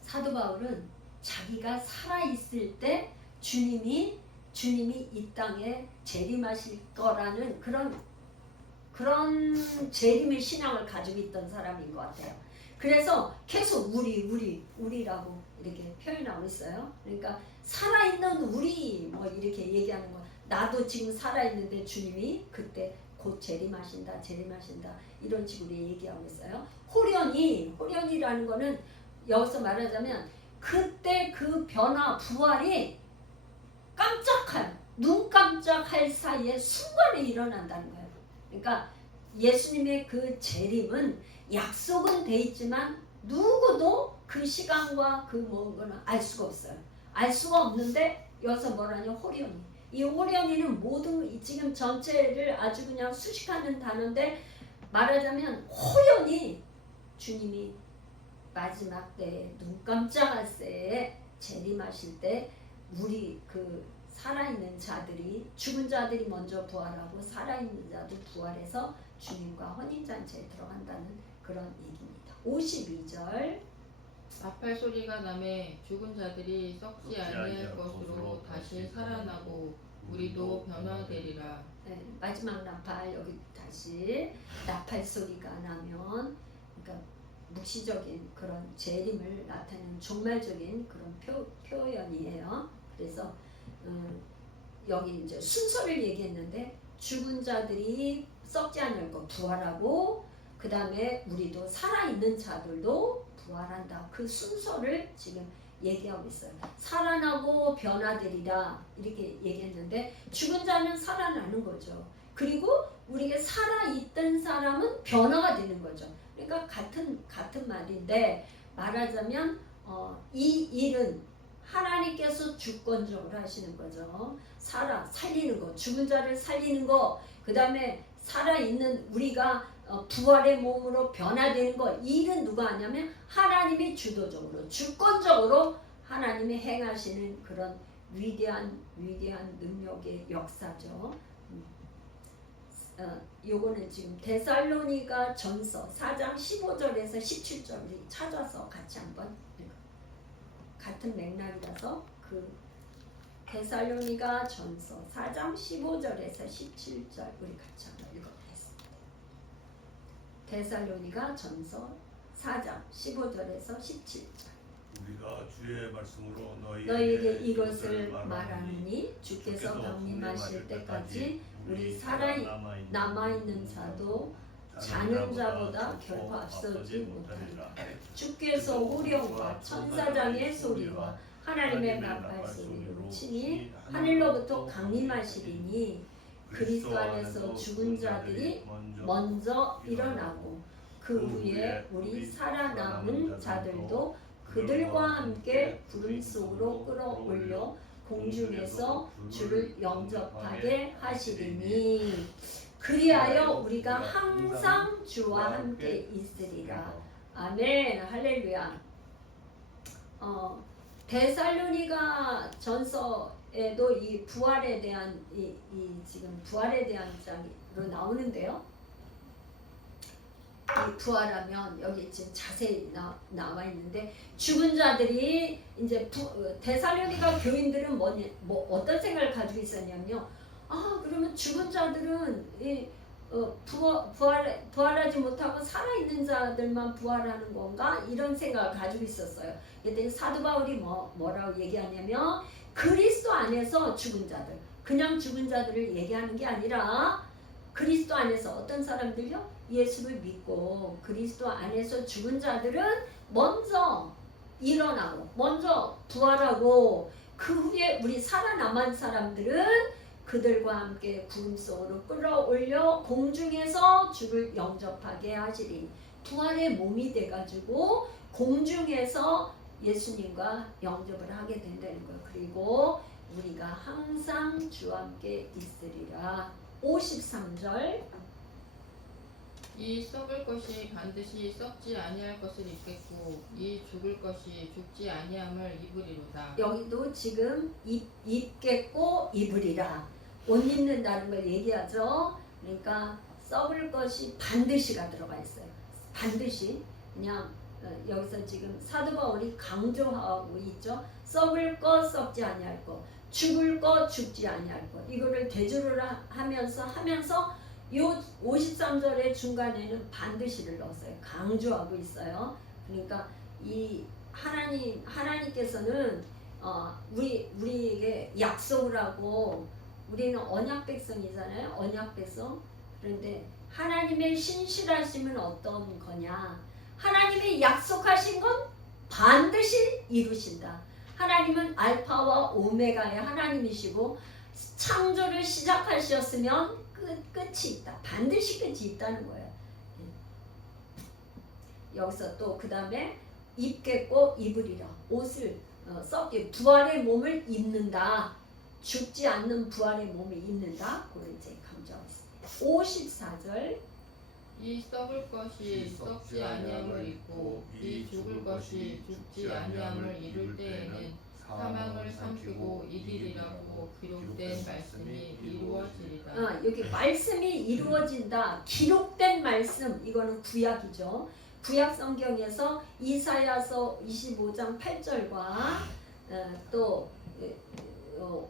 사도 바울은 자기가 살아있을 때 주님이 이 땅에 재림하실 거라는 그런 재림의 신앙을 가지고 있던 사람인 것 같아요. 그래서 계속 우리라고 이렇게 표현하고 있어요. 그러니까 살아있는 우리 뭐 이렇게 얘기하는 거. 나도 지금 살아있는데 주님이 그때 곧 재림하신다 이런 식으로 얘기하고 있어요. 호련이라는 거는 여기서 말하자면 그때 그 변화 부활이 눈 깜짝할 사이에 순간에 일어난다는 거예요. 그러니까 예수님의 그 재림은 약속은 돼 있지만 누구도 그 시간과 그 뭔가는 알 수가 없어요. 알 수가 없는데 여기서 뭐라냐 호련히. 이 호련히는 모든 지금 전체를 아주 그냥 수식하는 단어인데 말하자면 호련히 주님이 마지막 때에 눈 깜짝할 새에 재림하실 때 우리 그 살아있는 자들이 죽은 자들이 먼저 부활하고 살아있는 자도 부활해서 주님과 혼인잔치에 들어간다는 그런 얘기입니다. 52절 나팔 소리가 나매 죽은 자들이 썩지 아니할 것으로 다시 살아나고 우리도 변화되리라. 네, 마지막 나팔 여기 다시 나팔 소리가 나면 그러니까 묵시적인 그런 재림을 나타내는 종말적인 그런 표현이에요. 그래서 여기 이제 순서를 얘기했는데 죽은 자들이 썩지 않을 것 부활하고 그 다음에 우리도 살아있는 자들도 부활한다. 그 순서를 지금 얘기하고 있어요. 살아나고 변화되리라 이렇게 얘기했는데 죽은 자는 살아나는 거죠. 그리고 우리가 살아있던 사람은 변화가 되는 거죠. 그러니까 같은 말인데 말하자면 이 일은 하나님께서 주권적으로 하시는 거죠. 살리는 거, 죽은 자를 살리는 거, 그 다음에 살아있는 우리가 부활의 몸으로 변화되는 거, 이 일은 누가 하냐면 하나님이 주도적으로, 주권적으로 하나님이 행하시는 그런 위대한 능력의 역사죠. 요거는 지금 데살로니가 전서 4장 15절에서 17절 우리 찾아서 같이 한번 같은 맥락이라서 그 데살로니가 전서 4장 15절에서 17절 우리 같이 한번 읽어보겠습니다. 데살로니가 전서 4장 15절에서 17절 우리가 주의 말씀으로 너희에게 이것을 말하느니 주께서 강림하실 때까지 우리 남아있는 자도 자는 자보다 결코 앞서지 못하리라. 주께서 호령과 천사장의 소리와 하나님의 나팔 소리로 치니 하늘로부터 강림하시리니 그리스도 안에서 죽은 자들이 먼저 일어나고 그 후에 우리 살아남은 자들도 그들과 함께 구름 속으로 끌어올려 공중에서 주를 영접하게 하시리니 그리하여 우리가 항상 주와 함께 있으리라. 아멘. 할렐루야. 데살로니가 전서에도 이 부활에 대한 이 지금 부활에 대한 장으로 나오는데요. 이 부활하면 여기 지금 자세히 나와 있는데 죽은 자들이 이제 데살로니가 교인들은 어떤 생각을 가지고 있었냐면요. 그러면 죽은 자들은 부활하지 못하고 살아있는 자들만 부활하는 건가? 이런 생각을 가지고 있었어요. 근데 사도 바울이 뭐라고 얘기하냐면 그리스도 안에서 죽은 자들, 그냥 죽은 자들을 얘기하는 게 아니라 그리스도 안에서 어떤 사람들요? 예수를 믿고 그리스도 안에서 죽은 자들은 먼저 일어나고 먼저 부활하고 그 후에 우리 살아남은 사람들은 그들과 함께 구름 속으로 끌어올려 공중에서 주를 영접하게 하시리. 부활의 몸이 돼가지고 공중에서 예수님과 영접을 하게 된다는 거예요. 그리고 우리가 항상 주와 함께 있으리라. 53절 이 썩을 것이 반드시 썩지 아니할 것을 입겠고 이 죽을 것이 죽지 아니함을 입으리로다. 여기도 지금 입겠고 입으리라. 옷 입는다는 걸 얘기하죠. 그러니까 썩을 것이 반드시가 들어가 있어요. 반드시 그냥 여기서 지금 사도 바울이 강조하고 있죠. 썩을 것 썩지 아니할 것, 죽을 것 죽지 아니할 것. 이거를 대조를 하면서 요 53절의 중간에는 반드시를 넣었어요. 강조하고 있어요. 그러니까 이 하나님께서는 우리에게 약속을 하고 우리는 언약 백성이잖아요. 언약 백성. 그런데 하나님의 신실하심은 어떤 거냐? 하나님이 약속하신 건 반드시 이루신다. 하나님은 알파와 오메가의 하나님이시고 창조를 시작하셨으면 끝이 있다. 반드시 끝이 있다는 거예요. 여기서 또 그 다음에 입겠고 입으리라. 옷을 썩게 부활의 몸을 입는다. 죽지 않는 부활의 몸을 입는다. 그걸 이제 강조하고 있습니다. 54절 이 썩을 것이 썩지 아니함을 입고 이 죽을 것이 죽지 아니함을 이룰 때에는 사망을 삼키고 이기리라고 기록된 말씀이 이루어지리라. 여기 말씀이 이루어진다. 기록된 말씀. 이거는 구약이죠. 구약 성경에서 이사야서 25장 8절과 또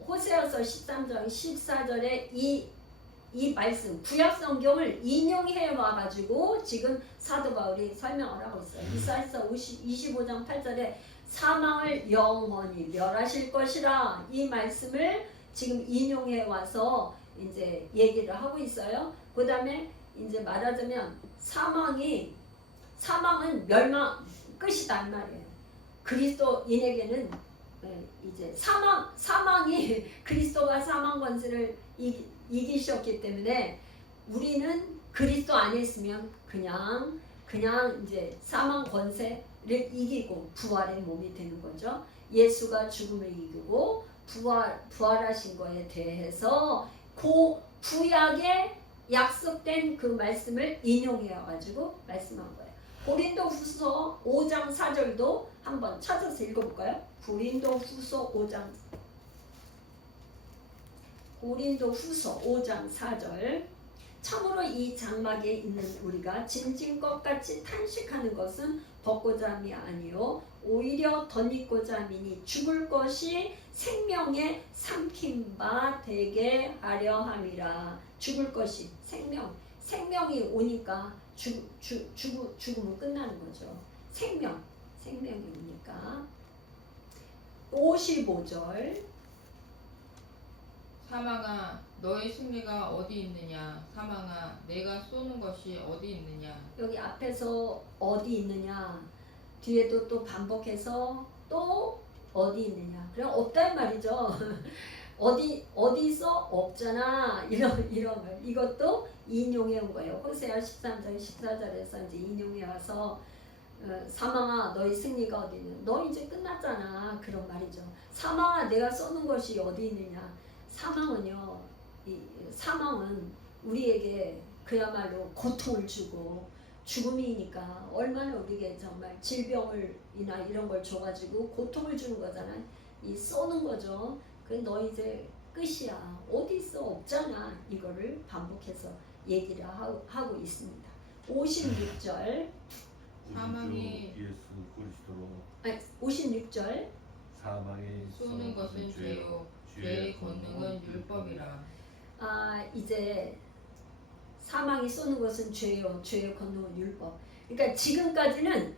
호세아서 13장 14절에 이 말씀 구약 성경을 인용해 와가지고 지금 사도 바울이 설명을 하고 있어요. 이사야서 25장 8절에 사망을 영원히 멸하실 것이라 이 말씀을 지금 인용해 와서 이제 얘기를 하고 있어요. 그 다음에 이제 말하자면 사망은 멸망 끝이다 이 말이에요. 그리스도인에게는 이제 사망이 그리스도가 사망 권세를 이기셨기 때문에 우리는 그리스도 안에 있으면 그냥 이제 사망 권세를 이기고 부활의 몸이 되는 거죠. 예수가 죽음을 이기고 부활하신 거에 대해서 그 구약에 약속된 그 말씀을 인용해 가지고 말씀한 거예요. 고린도후서 5장 4절도 한번 찾아서 읽어볼까요? 고린도후서 5장 4절 참으로 이 장막에 있는 우리가 짐진 것 같이 탄식하는 것은 벗고자 함이 아니요 오히려 덧입고자 함이니 죽을 것이 생명에 삼킨 바 되게 하려 함이라. 죽을 것이 생명이 오니까 죽음은 끝나는 거죠. 생명이 오니까. 55절 사망아 너의 승리가 어디 있느냐. 사망아 내가 쏘는 것이 어디 있느냐. 여기 앞에서 어디 있느냐 뒤에도 또 반복해서 또 어디 있느냐. 그럼 없다 이 말이죠. 어디서 없잖아 이런 말. 이것도 인용해 온 거예요. 호세아 13장 14절에서 이제 인용해 와서 사망아 너희 승리가 어디 있느냐. 너 이제 끝났잖아 그런 말이죠. 사망아 내가 쏘는 것이 어디 있느냐. 사망은 우리에게 그야말로 고통을 주고 죽음이니까 얼마나 우리에게 정말 질병을이나 이런 걸 줘가지고 고통을 주는 거잖아. 이 쏘는 거죠. 그 너 이제 끝이야. 어디 있어 없잖아. 이거를 반복해서 얘기를 하고 있습니다. 56절 사망이 예수 그리스도로 56절 사망이 쏘는 것은 죄요 죄의 권능은 율법이라. 이제 사망이 쏘는 것은 죄요 죄의 권능은 율법. 그러니까 지금까지는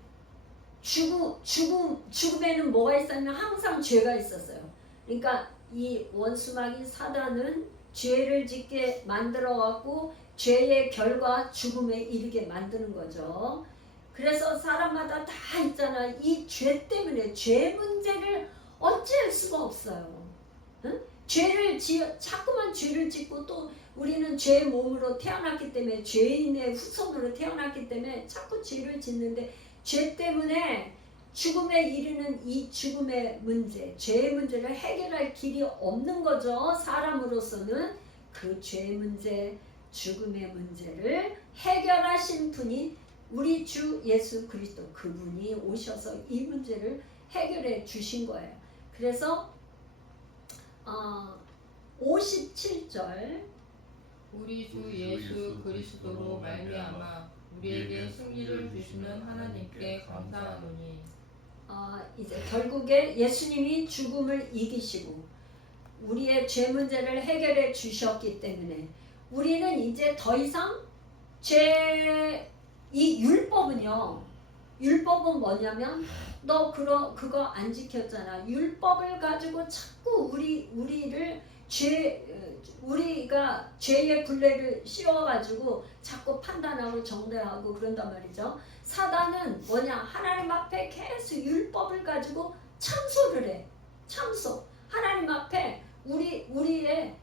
죽음에는 뭐가 있었냐면 항상 죄가 있었어요. 그러니까 이 원수마귀 사단은 죄를 짓게 만들어 갖고 죄의 결과 죽음에 이르게 만드는 거죠. 그래서 사람마다 다 있잖아. 이 죄 때문에 죄 문제를 어찌할 수가 없어요. 응? 자꾸만 죄를 짓고 또 우리는 죄의 몸으로 태어났기 때문에 죄인의 후손으로 태어났기 때문에 자꾸 죄를 짓는데 죄 때문에 죽음에 이르는 이 죽음의 문제, 죄의 문제를 해결할 길이 없는 거죠. 사람으로서는 그 죄의 문제, 죽음의 문제를 해결하신 분이 우리 주 예수 그리스도 그분이 오셔서 이 문제를 해결해 주신 거예요. 그래서 57절 우리 주 예수 그리스도로 말미암아 우리에게 승리를 주시는 하나님께 감사하노니. 이제 결국에 예수님이 죽음을 이기시고 우리의 죄 문제를 해결해 주셨기 때문에 우리는 이제 더 이상 이 율법은 뭐냐면 너 그거 안 지켰잖아. 율법을 가지고 자꾸 우리가 죄의 굴레를 씌워가지고 자꾸 판단하고 정죄하고 그런단 말이죠. 사단은 뭐냐? 하나님 앞에 계속 율법을 가지고 참소를 해. 참소. 하나님 앞에 우리의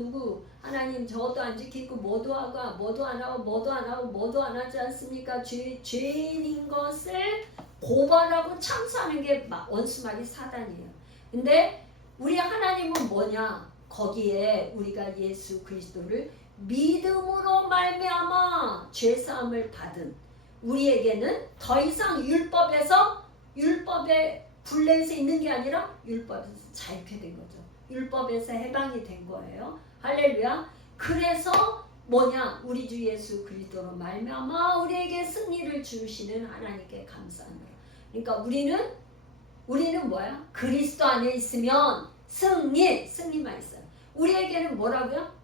누구 하나님 저도 안 지키고 뭐도 하고 뭐도 안 하고 뭐도 안 하고 뭐도 안 하지 않습니까? 죄인인 것을 고발하고 참수하는 게 원수마귀 사단이에요. 근데 우리 하나님은 뭐냐? 거기에 우리가 예수 그리스도를 믿음으로 말미암아 죄사함을 받은 우리에게는 더 이상 율법에 불레서 있는 게 아니라 율법에서 자유케 된 거죠. 율법에서 해방이 된 거예요. 할렐루야. 그래서 뭐냐? 우리 주 예수 그리스도로 말미암아 우리에게 승리를 주시는 하나님께 감사합니다. 그러니까 우리는 뭐야? 그리스도 안에 있으면 승리만 있어요. 우리에게는 뭐라고요?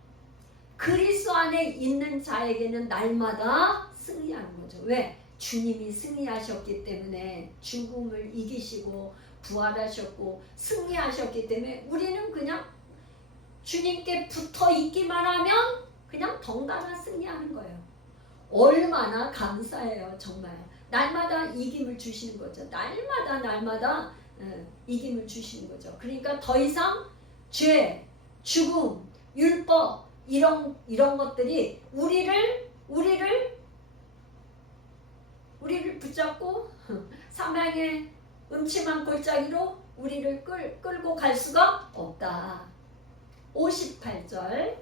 그리스도 안에 있는 자에게는 날마다 승리하는 거죠. 왜? 주님이 승리하셨기 때문에 죽음을 이기시고 부활하셨고 승리하셨기 때문에 우리는 그냥 주님께 붙어 있기만 하면 그냥 덩달아 승리하는 거예요. 얼마나 감사해요. 정말. 날마다 이김을 주시는 거죠. 날마다 이김을 주시는 거죠. 그러니까 더 이상 죄, 죽음, 율법 이런 것들이 우리를 붙잡고 사망의 음침한 골짜기로 우리를 끌고 갈 수가 없다. 58절.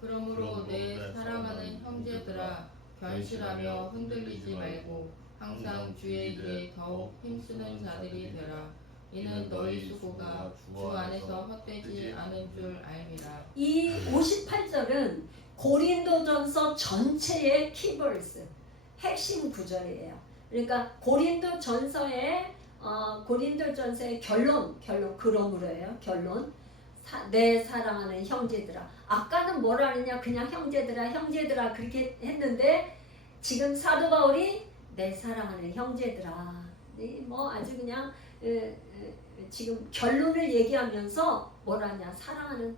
그러므로 내 사랑하는 형제들아 견실하며 흔들리지 말고 항상 주의 일에 더욱 힘쓰는 자들이 되라. 이는 너희 수고가 주 안에서 헛되지 않은 줄 알미라. 이 58절은 고린도전서 전체의 키버스 핵심 구절이에요. 그러니까 고린도전서의 결론 그러므로예요. 결론. 내 사랑하는 형제들아. 아까는 뭐라 그러냐? 그냥 형제들아 그렇게 했는데 지금 사도 바울이 내 사랑하는 형제들아. 뭐 아주 그냥 지금 결론을 얘기하면서 뭐라냐? 사랑하는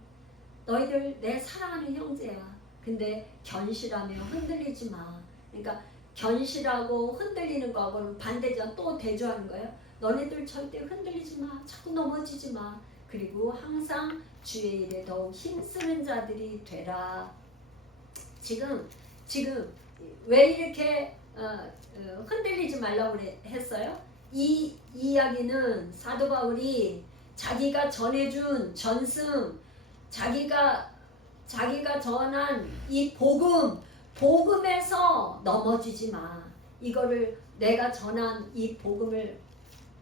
너희들 내 사랑하는 형제야. 근데 견실하며 흔들리지 마. 그러니까 견실하고 흔들리는 거하고는 반대죠. 또 대조하는 거예요. 너네들 절대 흔들리지 마. 자꾸 넘어지지 마. 그리고 항상 주의 일에 더욱 힘쓰는 자들이 되라. 지금 왜 이렇게 흔들리지 말라고 했어요? 이 이야기는 사도 바울이 자기가 전해준 전승, 자기가 전한 이 복음에서 넘어지지 마. 이거를 내가 전한 이 복음을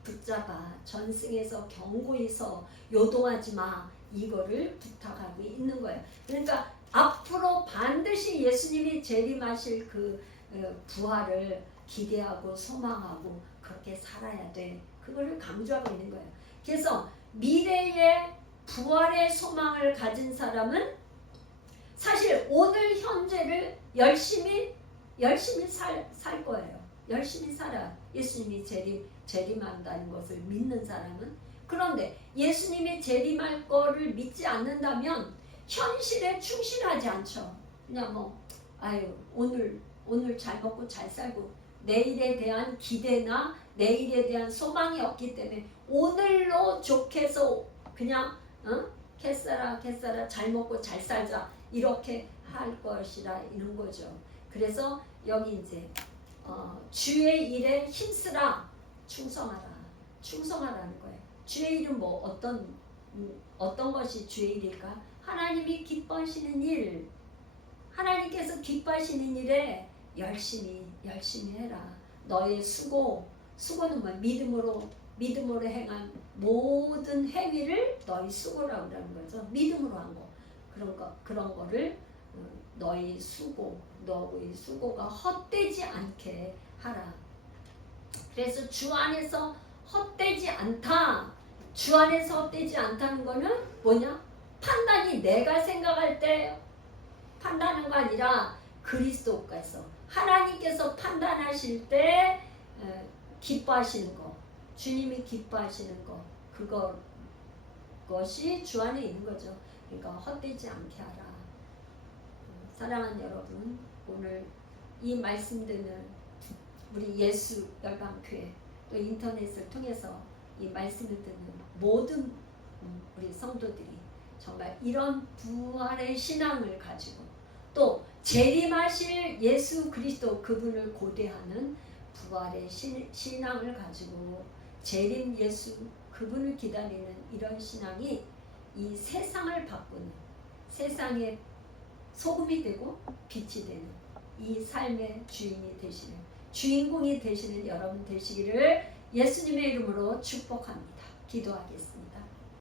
붙잡아. 전승에서 경고히 서 요동하지 마. 이거를 부탁하고 있는 거예요. 그러니까 앞으로 반드시 예수님이 재림하실 그 부활을 기대하고 소망하고 그렇게 살아야 돼. 그거를 강조하고 있는 거예요. 그래서 미래의 부활의 소망을 가진 사람은 사실 오늘 현재를 열심히 살 거예요. 열심히 살아. 예수님이 재림한다는 것을 믿는 사람은. 그런데 예수님이 재림할 거를 믿지 않는다면 현실에 충실하지 않죠. 그냥 오늘 잘 먹고 잘 살고 내일에 대한 기대나 내일에 대한 소망이 없기 때문에 오늘로 좋게서 그냥 캐싸라 잘 먹고 잘 살자 이렇게 할 것이라 이런 거죠. 그래서 여기 이제 주의 일에 힘쓰라. 충성하라는 거예요. 주의 일은 뭐 어떤 것이 주의 일일까? 하나님이 기뻐하시는 일, 하나님께서 기뻐하시는 일에 열심히 해라. 너의 수고는 뭐 믿음으로 행한 모든 행위를 너희 수고라고 하는 거죠. 믿음으로 한 거. 그런 거를 너희 수고가 헛되지 않게 하라. 그래서 주 안에서 헛되지 않다. 주 안에서 헛되지 않다는 거는 뭐냐? 판단이 내가 생각할 때 판단하는 거 아니라 그리스도께서 하나님께서 판단하실 때 기뻐하시는 거, 주님이 기뻐하시는 거, 그것이 주 안에 있는 거죠. 그러니까 헛되지 않게 하라. 사랑하는 여러분, 오늘 이 말씀 듣는 우리 예수 열방교회 또 인터넷을 통해서 이 말씀을 듣는 모든 우리 성도들이 정말 이런 부활의 신앙을 가지고 또 재림하실 예수 그리스도 그분을 고대하는 부활의 신앙을 가지고 재림 예수 그분을 기다리는 이런 신앙이 이 세상을 바꾸는, 세상의 소금이 되고 빛이 되는 이 삶의 주인이 되시는, 주인공이 되시는 여러분 되시기를 예수님의 이름으로 축복합니다. 기도하겠습니다.